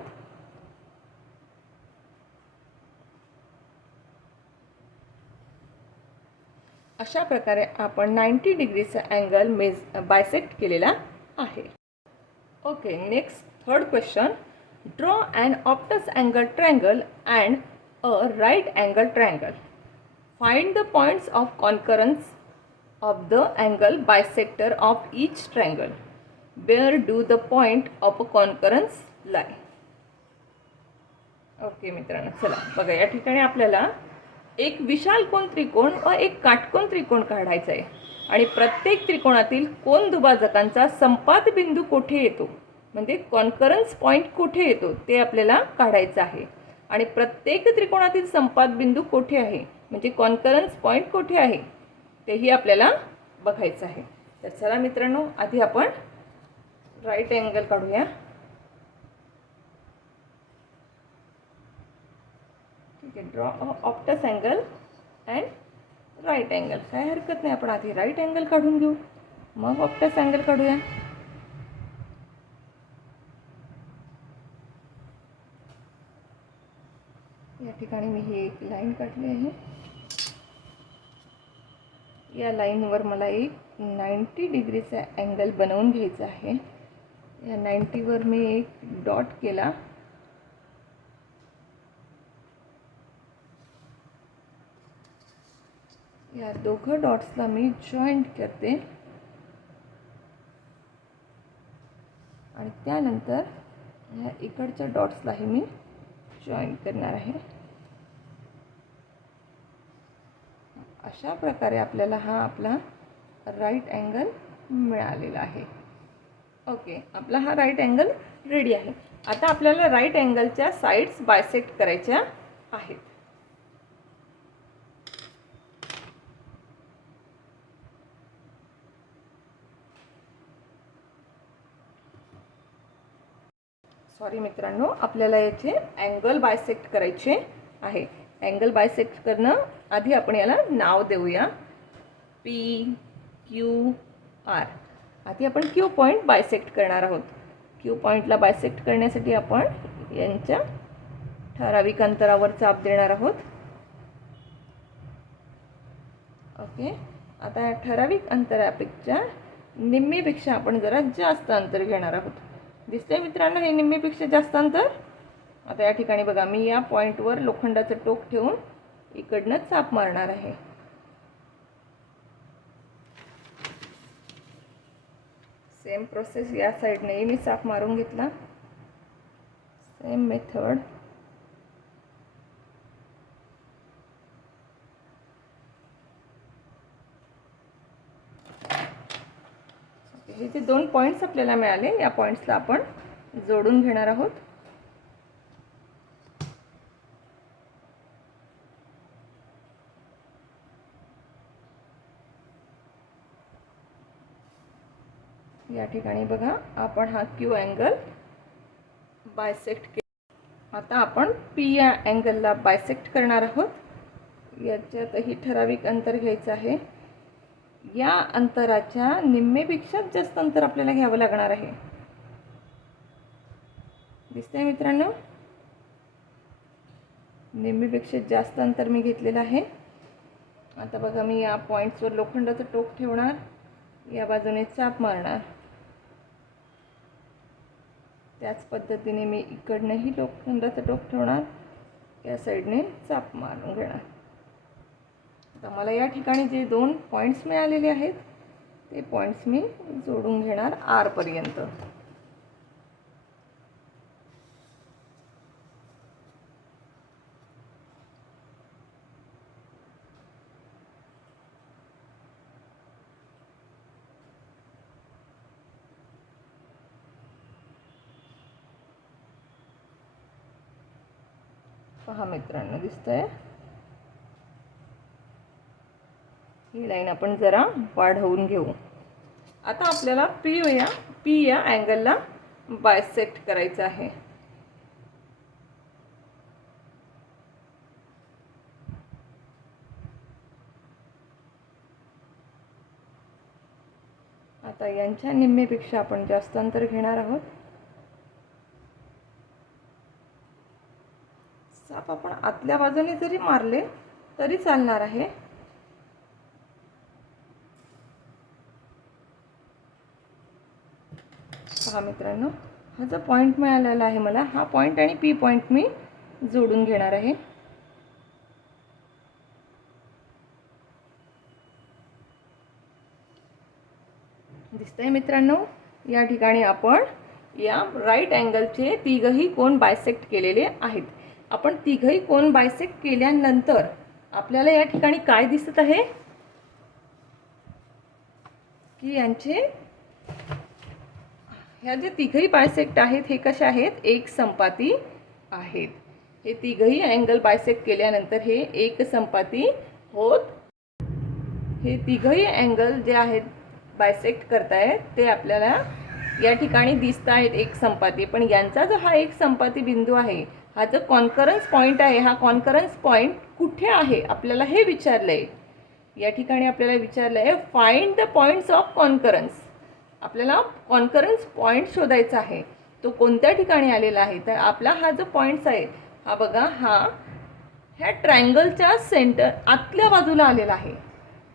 अशा प्रकारे आपण 90 डिग्रीचा अँगल बायसेक्ट केलेला आहे. Okay, next third question. Draw an obtuse angle triangle and a right angle triangle. Find the points of concurrence of the angle bisector of each triangle. Where do the point of a concurrence lie? Okay मित्रांनो, चला बघा, या ठिकाणी आपल्याला एक विशाल कोन त्रिकोण व एक काटकोन त्रिकोण काढायचा आहे आणि प्रत्येक त्रिकोणातील कोन दुभाजकांचा संपात बिंदू कोठे येतो म्हणजे कॉन्करन्स पॉईंट कुठे येतो ते आपल्याला काढायचं आहे. आणि प्रत्येक त्रिकोणातील संपात बिंदू कोठे आहे म्हणजे कॉन्करन्स पॉईंट कुठे आहे तेही आपल्याला बघायचं आहे. तर चला मित्रांनो, आधी आपण राईट अँगल काढूया. ठीक आहे, draw obtuse angle and right angle. काय हरकत नाही, आपण आधी राईट अँगल काढून घेऊ मग ऑप्टस अँगल काढूया. या ठिकाणी मी ही एक लाईन काढली आहे. या लाईनवर मला एक 90 डिग्रीचा अँगल बनवून घ्यायचा आहे. या 90वर मी एक डॉट केला. या दोघं डॉट्सला मी जॉईंट करते आणि त्यानंतर या इकडच्या डॉट्सलाही मी जॉईंट करणार आहे. अशा प्रकारे आपल्याला हा आपला राईट अँगल मिळालेला आहे. ओके, आपला हा राईट अँगल रेडी आहे. आता आपल्याला राईट अँगलच्या साइड्स बायसेक्ट करायच्या आहेत. सॉरी मित्रांनो, आपल्याला याचे अँगल बायसेक्ट करायचे आहे. अँगल बायसेक्ट करणं आधी आपण याला नाव देऊया PQR. आधी आपण Q पॉईंट बायसेक्ट करणार आहोत. Q पॉईंटला बायसेक्ट करण्यासाठी आपण यांच्या ठराविक अंतरावर चाप देणार आहोत. ओके, आता या ठराविक अंतरापेक्षा निम्मेपेक्षा आपण जरा जास्त अंतर घेणार आहोत. दिसतंय मित्रांनो हे निम्मेपेक्षा जास्त अंतर. आता या ठिकाणी बघा, मी या पॉईंटवर लोखंडाचं टोक ठेवून इकडनं चाप मारणार आहे. सेम प्रोसेस या साईडने मी चाप मारून घेतला. Same method. हे जे दोन पॉईंट्स आपल्याला मिळाले या पॉईंट्सला आपण जोडून घेणार आहोत. या ठिकाणी बघा, आपण हा Q अँगल बायसेक्ट केला. आता आपण P या अँगलला बायसेक्ट करणार आहोत. याच्यातही ठराविक अंतर घ्यायचं आहे. या अंतराच्या निम्मेपेक्षा जास्त अंतर आपल्याला घ्यावं लागणार आहे. दिसतंय मित्रांनो? निम्मेपेक्षा जास्त अंतर मी घेतलेलं आहे. आता बघा मी या पॉईंट्सवर लोखंडाचं टोक ठेवणार, या बाजूने चाप मारणार. त्याच पद्धतीने मी इकडनंही लोखंडाचं टोक ठेवणार, या साईडने चाप मारून घेणार. आता मला या ठिकाणी जे 2 पॉईंट्स मिळालेले आहेत ते पॉईंट्स मी जोडून घेणार आर पर्यंत. पहा मित्रांनो, दिसतंय. ही लाईन आपण जरा वाढवून घेऊ. आता आपल्याला पी या अँगलला बायसेक्ट करायचं आहे. आता यांच्या निम्मेपेक्षा आपण जास्त अंतर घेणार आहोत. साप आपण आतल्या बाजूने जरी मारले तरी चालणार आहे. पहा मित्रांनो, हा जो पॉईंट मिळालेला आहे मला, हा पॉईंट आणि पी पॉईंट मी जोडून घेणार आहे. दिसतंय मित्रांनो, या ठिकाणी आपण या राईट अँगलचे तिघही कोन बायसेक्ट केलेले आहेत. आपण तिघही कोन बायसेक्ट केल्यानंतर आपल्याला या ठिकाणी काय दिसत आहे की यांचे ह्या जे तिघही बायसेक्ट आहेत हे कसे आहेत, एक संपाती आहेत. हे तिघही अँगल बायसेक्ट केल्यानंतर हे एक संपाती होत. हे तिघही अँगल जे आहेत बायसेक्ट करतायत ते आपल्याला या ठिकाणी दिसत आहेत एक संपाती. पण यांचा जो हा एक संपाती बिंदू आहे, हा जो कॉन्करन्स पॉईंट आहे, हा कॉन्करन्स पॉईंट कुठे आहे आपल्याला हे विचारलंय. या ठिकाणी आपल्याला विचारलं आहे find the points of concurrence. आपल्याला कॉन्करन्स पॉईंट शोधायचा आहे. तो कोणत्या ठिकाणी आलेला आहे, तर आपला हा जो पॉईंट्स आहे हा बघा, हा ह्या ट्रायंगलच्या सेंटर आतल्या बाजूला आलेला आहे.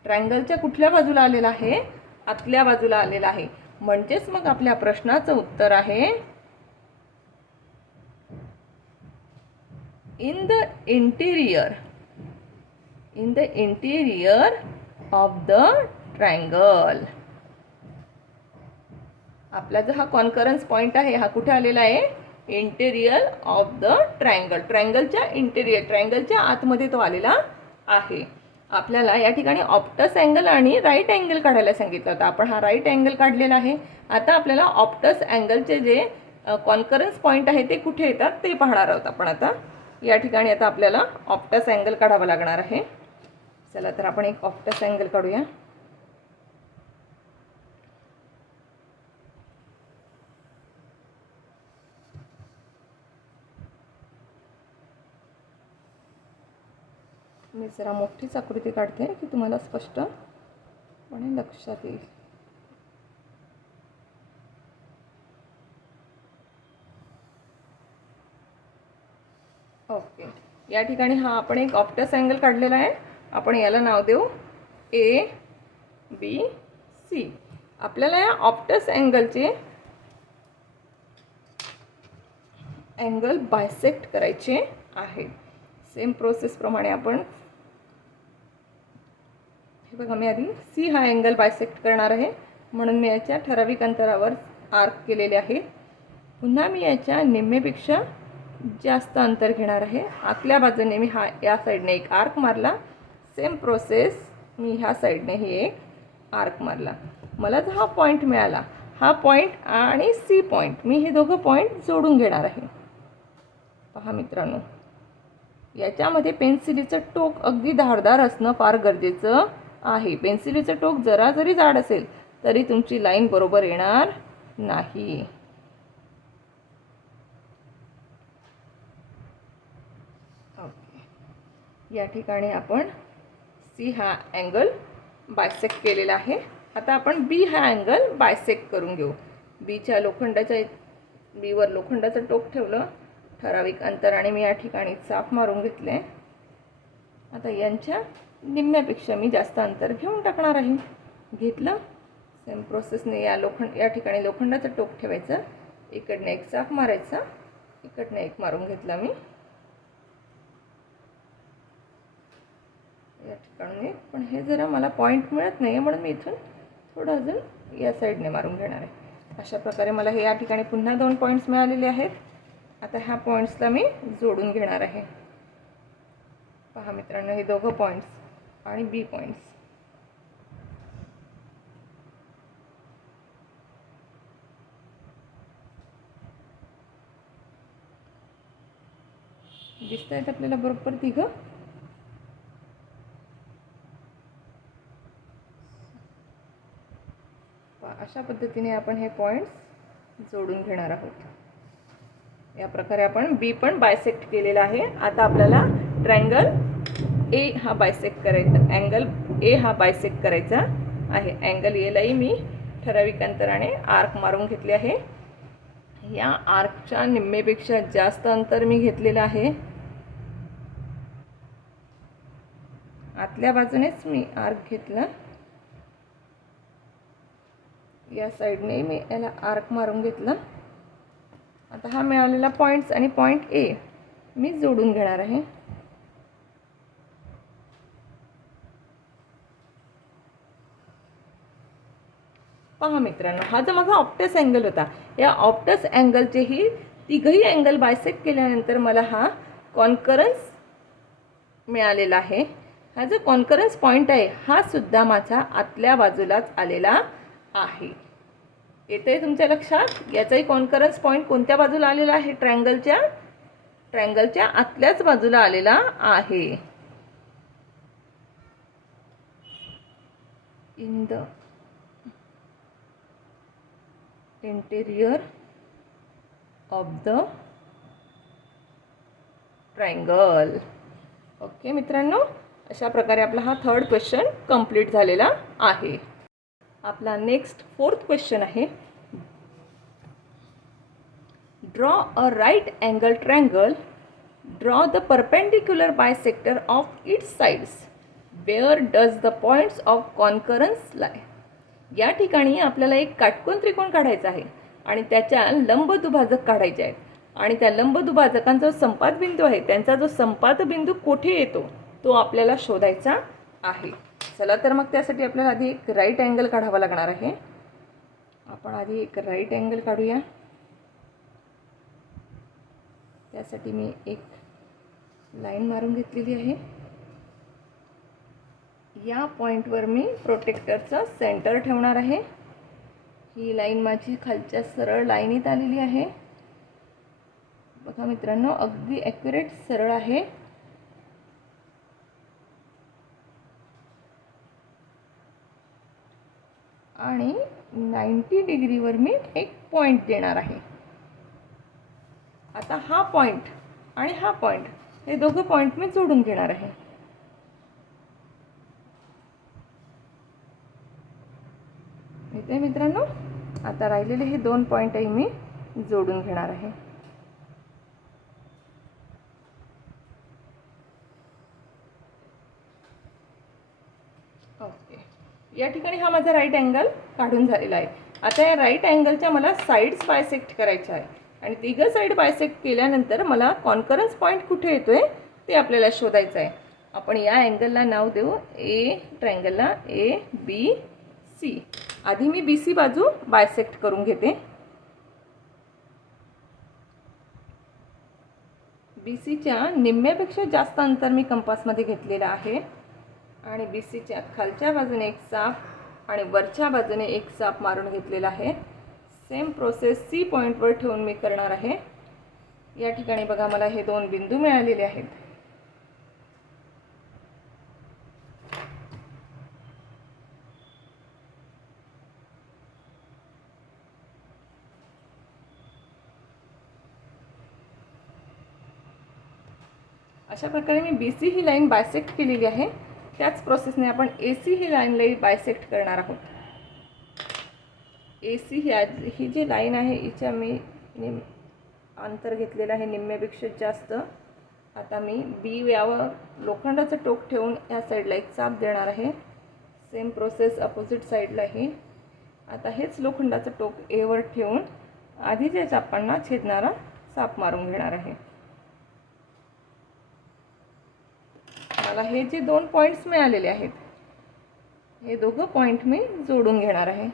ट्रायंगलच्या कुठल्या बाजूला आलेला आहे, आतल्या बाजूला आलेला आहे. म्हणजेच मग आपल्या प्रश्नाचं उत्तर आहे in the interior of the triangle. आपला जो हा कॉन्करन्स पॉईंट आहे हा कुठे आलेला आहे, इंटेरियर ऑफ द ट्रायंगल. ट्रायंगलच्या इंटेरियर, ट्रायंगलच्या आतमध्ये तो आलेला आहे. आपल्याला या ठिकाणी ऑप्टस अँगल आणि राईट अँगल काढायला सांगितलं होतं. आपण हा राईट अँगल काढलेला आहे. आता आपल्याला ऑप्टस अँगलचे जे कॉन्करन्स पॉईंट आहे ते कुठे येतात ते पाहणार आहोत आपण. आता या ठिकाणी आता आपल्याला ऑप्टस अँगल काढावा लागणार आहे. चला तर आपण एक ऑप्टस अँगल काढूया. मी जरा मोठीच आकृती काढते की तुम्हाला स्पष्टपणे लक्षात येईल. ओके, या ठिकाणी हा आपण एक ऑप्टस अँगल काढलेला आहे. आपण याला नाव देऊ ABC. आपल्याला या ऑप्टस अँगलचे अँगल बायसेक्ट करायचे आहे. सेम प्रोसेस प्रमाणे आपण हे बघा, मी आधी सी हा अँगल बायसेक्ट करणार आहे, म्हणून मी याच्या ठराविक अंतरावर आर्क केलेले आहे. पुन्हा मी याच्या निम्मेपेक्षा जास्त अंतर घेणार आहे. आतल्या बाजूने मी या साईडने एक आर्क मारला. सेम प्रोसेस मी ह्या साईडनेही एक आर्क मारला. मला जो हा पॉईंट मिळाला, हा पॉईंट आणि सी पॉईंट, मी हे दोघं पॉईंट जोडून घेणार आहे. पहा मित्रांनो, याच्यामध्ये पेन्सिलीचं टोक अगदी धारदार असणं फार गरजेचं आहे. पेन्सिलीचं टोक जरा जरी जाड असेल तरी तुमची लाईन बरोबर येणार नाही. ओके, या ठिकाणी आपण सी हा अँगल बायसेक्ट केलेला आहे. आता आपण बी हा अँगल बायसेक्ट करून घेऊ. बीवर लोखंडाचं टोक ठराविक अंतराने मी या ठिकाणी चाप मारून घेतले. आता यांच्या निम्म्यापेक्षा मी जास्त अंतर घेऊन टाकणार आहे. घेतलं. सेम प्रोसेसने या ठिकाणी लोखंडाचं टोक ठेवायचं, इकडनं एक चाप मारायचा, इकडनं एक मारून घेतला मी या ठिकाणी. पण हे जरा मला पॉईंट मिळत नाही म्हणून मी इथून थोडं अजून या साईडने मारून घेणार आहे. अशा प्रकारे मला हे या ठिकाणी पुन्हा 2 पॉईंट्स मिळालेले आहेत. आता ह्या पॉईंट्सला मी जोडून घेणार आहे. पहा मित्रांनो, हे दोघं पॉईंट्स आणि बी पॉईंट्स. दिसत आहेत आपल्याला बरोबर तिघं. अशा पद्धतीने आपण हे पॉईंट्स जोडून घेणार आहोत. या प्रकारे आपण बी पण बायसेक्ट केलेला आहे. आता आपल्याला ट्रायंगल ए हा बायसेक्ट करायचा, अँगल ए हा बायसेक्ट करायचा आहे. अँगल एलाही मी ठराविक अंतराने आर्क मारून घेतले आहे. या आर्कच्या निम्मेपेक्षा जास्त अंतर मी घेतलेलं आहे. आतल्या बाजूनेच मी आर्क घेतला. या साईडने मी याला आर्क मारून घेतला. आता हा मिळालेला पॉईंट्स आणि पॉईंट ए मी जोडून घेणार आहे. पहा मित्रांनो, हा जो माझा ऑप्टस अँगल होता, या ऑप्टस अँगलचेही तिघही अँगल बायसेक्ट केल्यानंतर मला हा कॉन्करन्स मिळालेला आहे. हा जो कॉन्करन्स पॉईंट आहे हा सुद्धा माझा आतल्या बाजूलाच आलेला आहे. येतंय तुमच्या लक्षात? याचाही कॉन्करन्स पॉईंट कोणत्या बाजूला आलेला आहे? ट्रायंगलच्या आतल्याच बाजूला आलेला आहे. In the interior of the triangle. Okay मित्रांनो, अशा प्रकारे आपला हा 3rd क्वेश्चन कंप्लीट झालेला आहे. आपला नेक्स्ट 4th क्वेश्चन आहे. Draw a right angle triangle. Draw the perpendicular bisector of its sides. Where does the points of concurrence lie. या ठिकाणी आपल्याला एक काटकोन त्रिकोण काढायचा आहे आणि त्याच्या लंबदुभाजक काढायचे आहेत. आणि त्या लंबदुभाजकांचा जो संपात बिंदू आहे, त्यांचा जो संपात बिंदू कोठे येतो तो आपल्याला शोधायचा आहे. चला तर मग त्यासाठी आपल्याला आधी एक राईट अँगल काढावा लागणार आहे. आपण आधी एक राईट अँगल काढूया. त्यासाठी मी एक लाईन मारून घेतलेली आहे. या पॉईंटवर मी प्रोटेक्टरचा सेंटर ठेवणार आहे. ही लाईन माझी खालच्या सरळ लाईनीत आलेली आहे. बघा मित्रांनो, अगदी ॲक्युरेट सरळ आहे. आणि 90 डिग्रीवर मी एक पॉईंट देणार आहे. आता हा पॉईंट आणि हा पॉईंट हे दोघं पॉईंट मी जोडून घेणार आहे. इथे मित्रांनो, आता राहिलेले हे 2 पॉईंटही मी जोडून घेणार आहे. ओके, या ठिकाणी हा माझा राईट अँगल काढून झालेला आहे. आता या राईट अँगलच्या मला साईड्स बायसेक्ट करायच्या आहे आणि तिघं साईड बायसेक्ट केल्यानंतर मला कॉन्करन्स पॉईंट कुठे येतोय ते आपल्याला शोधायचं आहे. आपण या अँगलला नाव देऊ ए. ट्रायंगलला ABC. आधी मी BC बाजू बायसेक्ट करून घेते. BCच्या निम्म्यापेक्षा जास्त अंतर मी कंपासमध्ये घेतलेलं आहे आणि BCच्या खालच्या बाजूने एक चाप आणि वरच्या बाजूने एक चाप मारून घेतलेला आहे. सेम प्रोसेस C पॉईंटवर ठेवून मी करणार आहे. या ठिकाणी बघा, मला हे 2 बिंदू मिळालेले आहेत. अशा प्रकारे मी BC ही लाईन बायसेक्ट केलेली आहे. त्याच प्रोसेसने आपण AC ही लाईनलाही बायसेक्ट करणार आहोत. AC ही जी लाईन आहे हिच्या मी अंतर घेतलेलं आहे निम्म्यापेक्षा जास्त. आता मी बी यावर लोखंडाचं टोक ठेवून या साईडला एक चाप देणार आहे. सेम प्रोसेस अपोजिट साईडलाही. आता हेच लोखंडाचं टोक एवर ठेवून आधीच्या चापांना छेदणारा चाप मारून घेणार आहे. मला हे जे 2 पॉईंट्स मिळालेले आहेत हे दोघं पॉईंट मी जोडून घेणार आहे.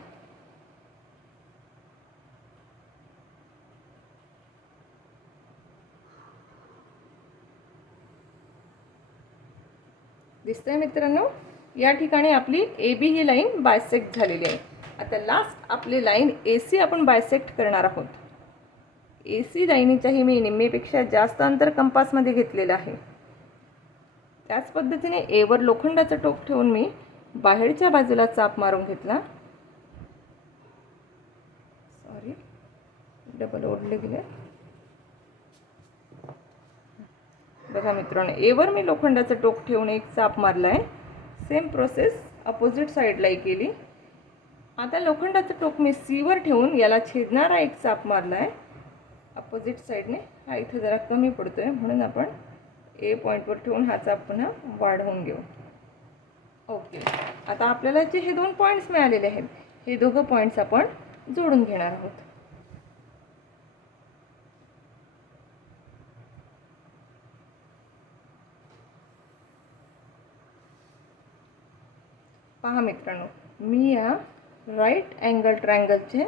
दिसतंय मित्रांनो, या ठिकाणी आपली A B he line bisect झालेली आहे. आता लास्ट आपली लाईन ए सी आपण बायसेक्ट करणार आहोत. ए सी लाईनीच्याही मी निम्मेपेक्षा जास्त अंतर कंपासमध्ये घेतलेलं आहे. त्याच पद्धतीने एवर लोखंडाचं टोक ठेवून मी बाहेरच्या बाजूला चाप मारून घेतला. सॉरी, डबल ओढले गेले. बघा मित्रांनो, एवर मी लोखंडाचं टोक ठेवून एक चाप मारला आहे. सेम प्रोसेस अपोजिट साईडलाही केली. आता लोखंडाचं टोक मी सीवर ठेवून याला छेदणारा एक चाप मारला आहे अपोजिट साईडने. हा इथे जरा कमी पडतो आहे म्हणून आपण ए पॉईंटवर ठेवून हा चाप पुन्हा वाढवून घेऊ. ओके, आता आपल्याला जे हे 2 पॉईंट्स मिळालेले आहेत हे दोघं पॉईंट्स आपण जोडून घेणार आहोत. पहा मित्रांनो, मी या राईट अँगल ट्रायंगलचे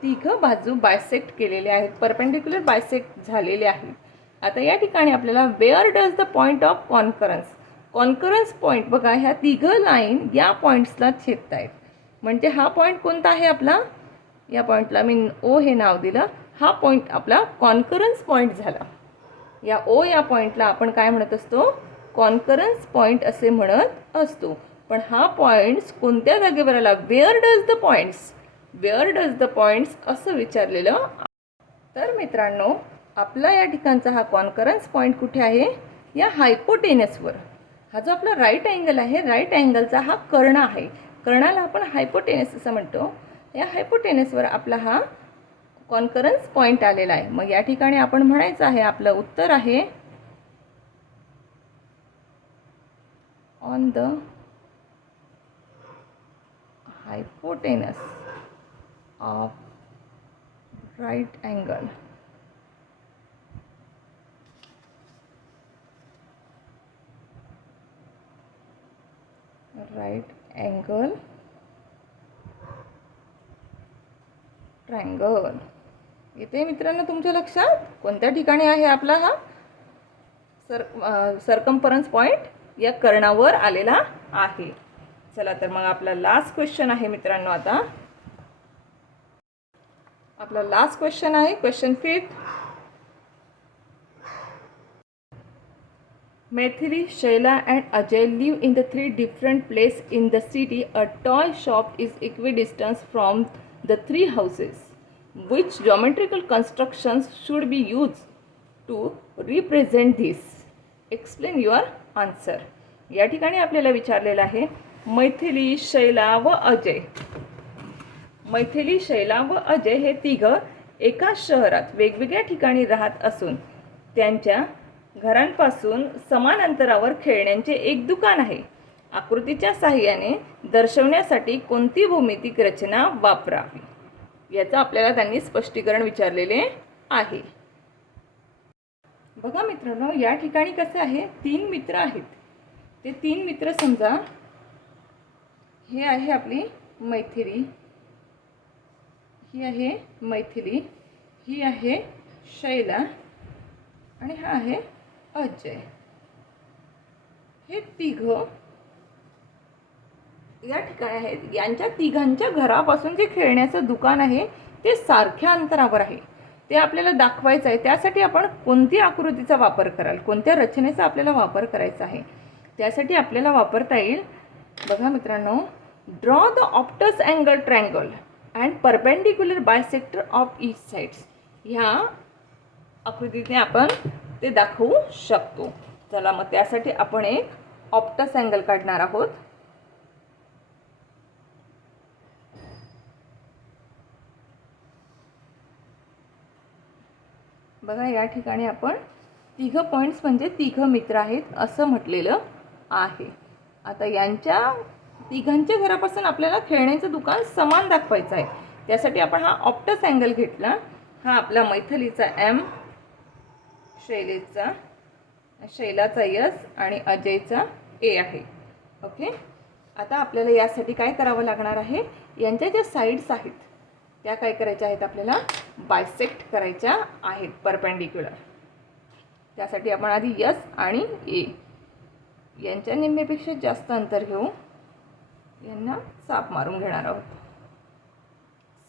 तिघं बाजू बायसेक्ट केलेले आहेत, परपेंडिक्युलर बायसेक्ट झालेले आहेत. आता या ठिकाणी आपल्याला where does the point of concurrence point, बघा ह्या तिघं लाईन या पॉईंट्सला छेदत आहेत. म्हणजे हा पॉईंट कोणता आहे आपला, या पॉईंटला मी ओ हे नाव दिलं. हा पॉईंट आपला कॉन्करन्स पॉईंट झाला. या ओ या पॉईंटला आपण काय म्हणत असतो, कॉन्करन्स पॉईंट असे म्हणत असतो. पण हा पॉईंट्स कोणत्या जागेवर आला, वेअर डज द पॉईंट्स असं विचारलेलं. तर मित्रांनो, आपला या ठिकाणचा हा कॉन्करन्स पॉईंट कुठे आहे, या हायपोटेनसवर. हा जो आपला राईट अँगल आहे, राईट अँगलचा हा कर्ण आहे. कर्णाला आपण हायपोटेनस असं म्हणतो. या हायपोटेनसवर आपला हा कॉन्करन्स पॉईंट आलेला आहे. मग या ठिकाणी आपण म्हणायचं आहे, आपलं उत्तर आहे on the hypotenuse of right angle. Right angle triangle. येते मित्रांनो तुमच्या लक्षात कोणत्या ठिकाणी आहे आपला हा सर्कम्फरन्स पॉईंट या कर्णावर आलेला आहे. चला तर मग आपला लास्ट क्वेश्चन आहे मित्रांनो. आता आपला लास्ट क्वेश्चन आहे question 5. Maithili, Shaila and Ajay live in the 3 different places in the city. A toy shop is equidistant from the 3 houses. Which geometrical constructions should be used to represent this? Explain your answer. या ठिकाणी आपल्याला विचारलेलं आहे मैथिली, शैला व अजय. मैथिली, शैला व अजय हे तिघं एका शहरात वेगवेगळ्या ठिकाणी राहत असून त्यांच्या घरांपासून समान अंतरावर खेळण्यांचे एक दुकान आहे. आकृतीच्या साहाय्याने दर्शवण्यासाठी कोणती भौमितिक रचना वापरावी, याचं आपल्याला त्यांनी स्पष्टीकरण विचारलेले आहे. बघा मित्रांनो, या ठिकाणी कसं आहे, 3 मित्र आहेत. ते 3 मित्र समजा, हे आहे आपली मैथिली, ही आहे मैथिली, ही आहे शैला आणि हा आहे अजय. हे तिघं या ठिकाणी आहेत. यांच्या तिघांच्या घरापासून जे खेळण्याचं दुकान आहे ते सारख्या अंतरावर आहे. ते आपल्याला दाखवायचं आहे. त्यासाठी आपण कोणती आकृतीचा वापर कराल, कोणत्या रचनेचा आपल्याला वापर करायचा आहे, त्यासाठी आपल्याला वापरता येईल. बघा मित्रांनो, draw the obtuse angle triangle and perpendicular bisector of each sides. ह्या आकृतीने आपण ते दाखवू शकतो. चला मग त्यासाठी आपण एक ऑप्टस अँगल काढणार आहोत. बघा या ठिकाणी आपण तिघं पॉईंट्स म्हणजे तिघं मित्र आहेत असं म्हटलेलं आहे. आता यांच्या तिघांच्या घरापासून आपल्याला खेळण्याचं दुकान समान दाखवायचं आहे. त्यासाठी आपण हा ऑप्टस अँगल घेतला. हा आपला मैथिलीचा एम, शैलाचा यस आणि अजयचा ए आहे. ओके. आता आपल्याला यासाठी काय करावं लागणार आहे, यांच्या ज्या साईड्स आहेत त्या काय करायच्या आहेत, आपल्याला बायसेक्ट करायच्या आहेत परपेंडिक्युलर. त्यासाठी आपण आधी यस आणि ए यांच्या निम्मेपेक्षा जास्त अंतर घेऊ, यांना चाप मारून घेणार आहोत.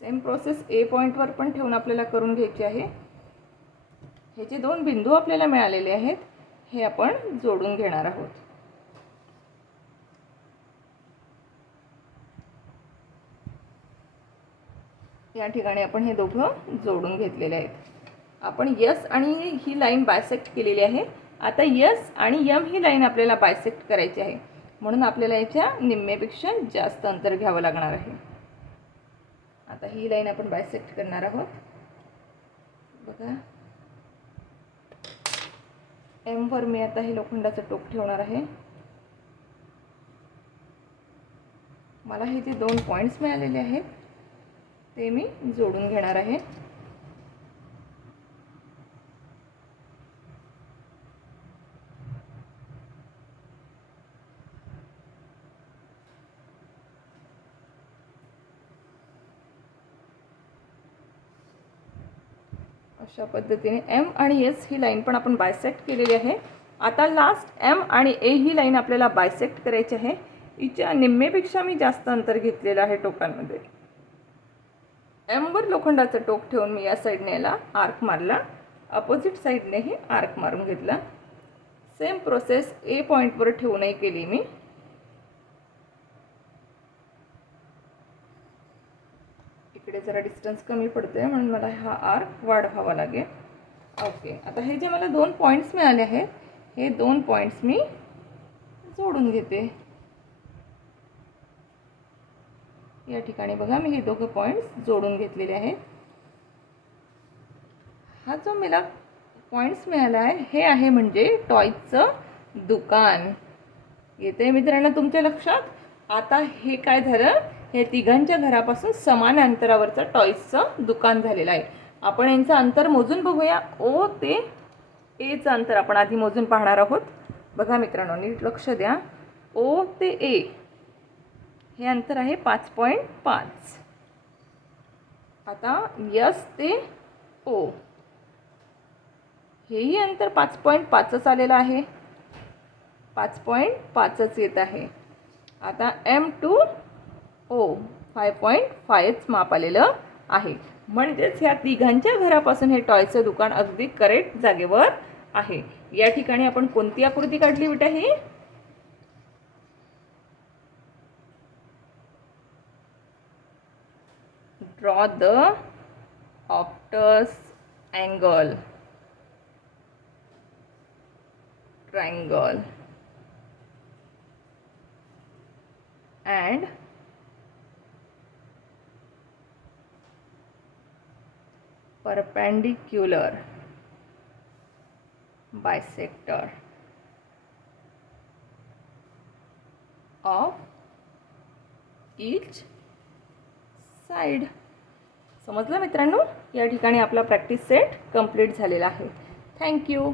सेम प्रोसेस ए पॉईंटवर पण ठेवून आपल्याला करून घ्यायची आहे. हे जे दोन बिंदू आपल्याला मिळालेले आहेत हे आपण जोडून घेणार आहोत. या ठिकाणी आपण हे दोघं जोडून घेतलेले आहेत. आपण यस आणि ही लाईन बायसेक्ट केलेली आहे. आता यस आणि यम ही लाईन आपल्याला बायसेक्ट करायची आहे, म्हणून आपल्याला याच्या निम्मेपेक्षा जास्त अंतर घ्यावं लागणार आहे. आता ही लाईन आपण बायसेक्ट करणार आहोत. बघा एम वर मी आता हे लोखंडाचं टोक ठेवणार आहे. मला हे जे दोन पॉईंट्स मिळालेले आहेत ते मी जोडून घेणार आहे. अशा पद्धतीने एम आणि एस ही लाईन पण आपण बायसेक्ट केलेली आहे. आता लास्ट एम आणि ए ही लाईन आपल्याला बायसेक्ट करायची आहे. हिच्या निम्मेपेक्षा मी जास्त अंतर घेतलेलं आहे टोकांमध्ये. एमवर लोखंडाचं टोक ठेवून मी या साईडने याला आर्क मारला, अपोजिट साईडनेही आर्क मारून घेतला. सेम प्रोसेस ए पॉईंटवर ठेवूनही केली मी. इकडे जरा डिस्टन्स कमी पडतोय म्हणून मला हा आर्क वाढवावा लागेल. ओके. आता हे जे मला दोन पॉईंट्स मिळाले आहेत हे दोन पॉईंट्स मी जोडून घेते. या ठिकाणी बघा मी हे दोघं पॉईंट्स जोडून घेतलेले आहेत. हा जो मला पॉईंट्स मिळाला आहे हे आहे म्हणजे टॉयचं दुकान. येते मित्रांनो तुमच्या लक्षात. आता हे काय झालं, हे तिघांच्या घरापासून समान अंतरावरचं टॉयचं दुकान झालेलं आहे. आपण यांचं अंतर मोजून बघूया. ओ ते एचं अंतर आपण आधी मोजून पाहणार आहोत. बघा मित्रांनो नीट लक्ष द्या. ओ ते ए हे अंतर आहे 5.5. आता यस ते ओ हेही अंतर 5.5च आलेलं आहे. 5.5च येत आहे. आता एम टू ओ 5.5च माप आलेलं आहे. म्हणजेच ह्या तिघांच्या घरापासून हे टॉयचं दुकान अगदी करेक्ट जागेवर आहे. या ठिकाणी आपण कोणती आकृती काढली बेटा? ही draw the obtuse angle triangle and perpendicular bisector of each side. समजलं मित्रांनो? या ठिकाणी आपला प्रॅक्टिस सेट कंप्लीट झालेला आहे. थँक्यू.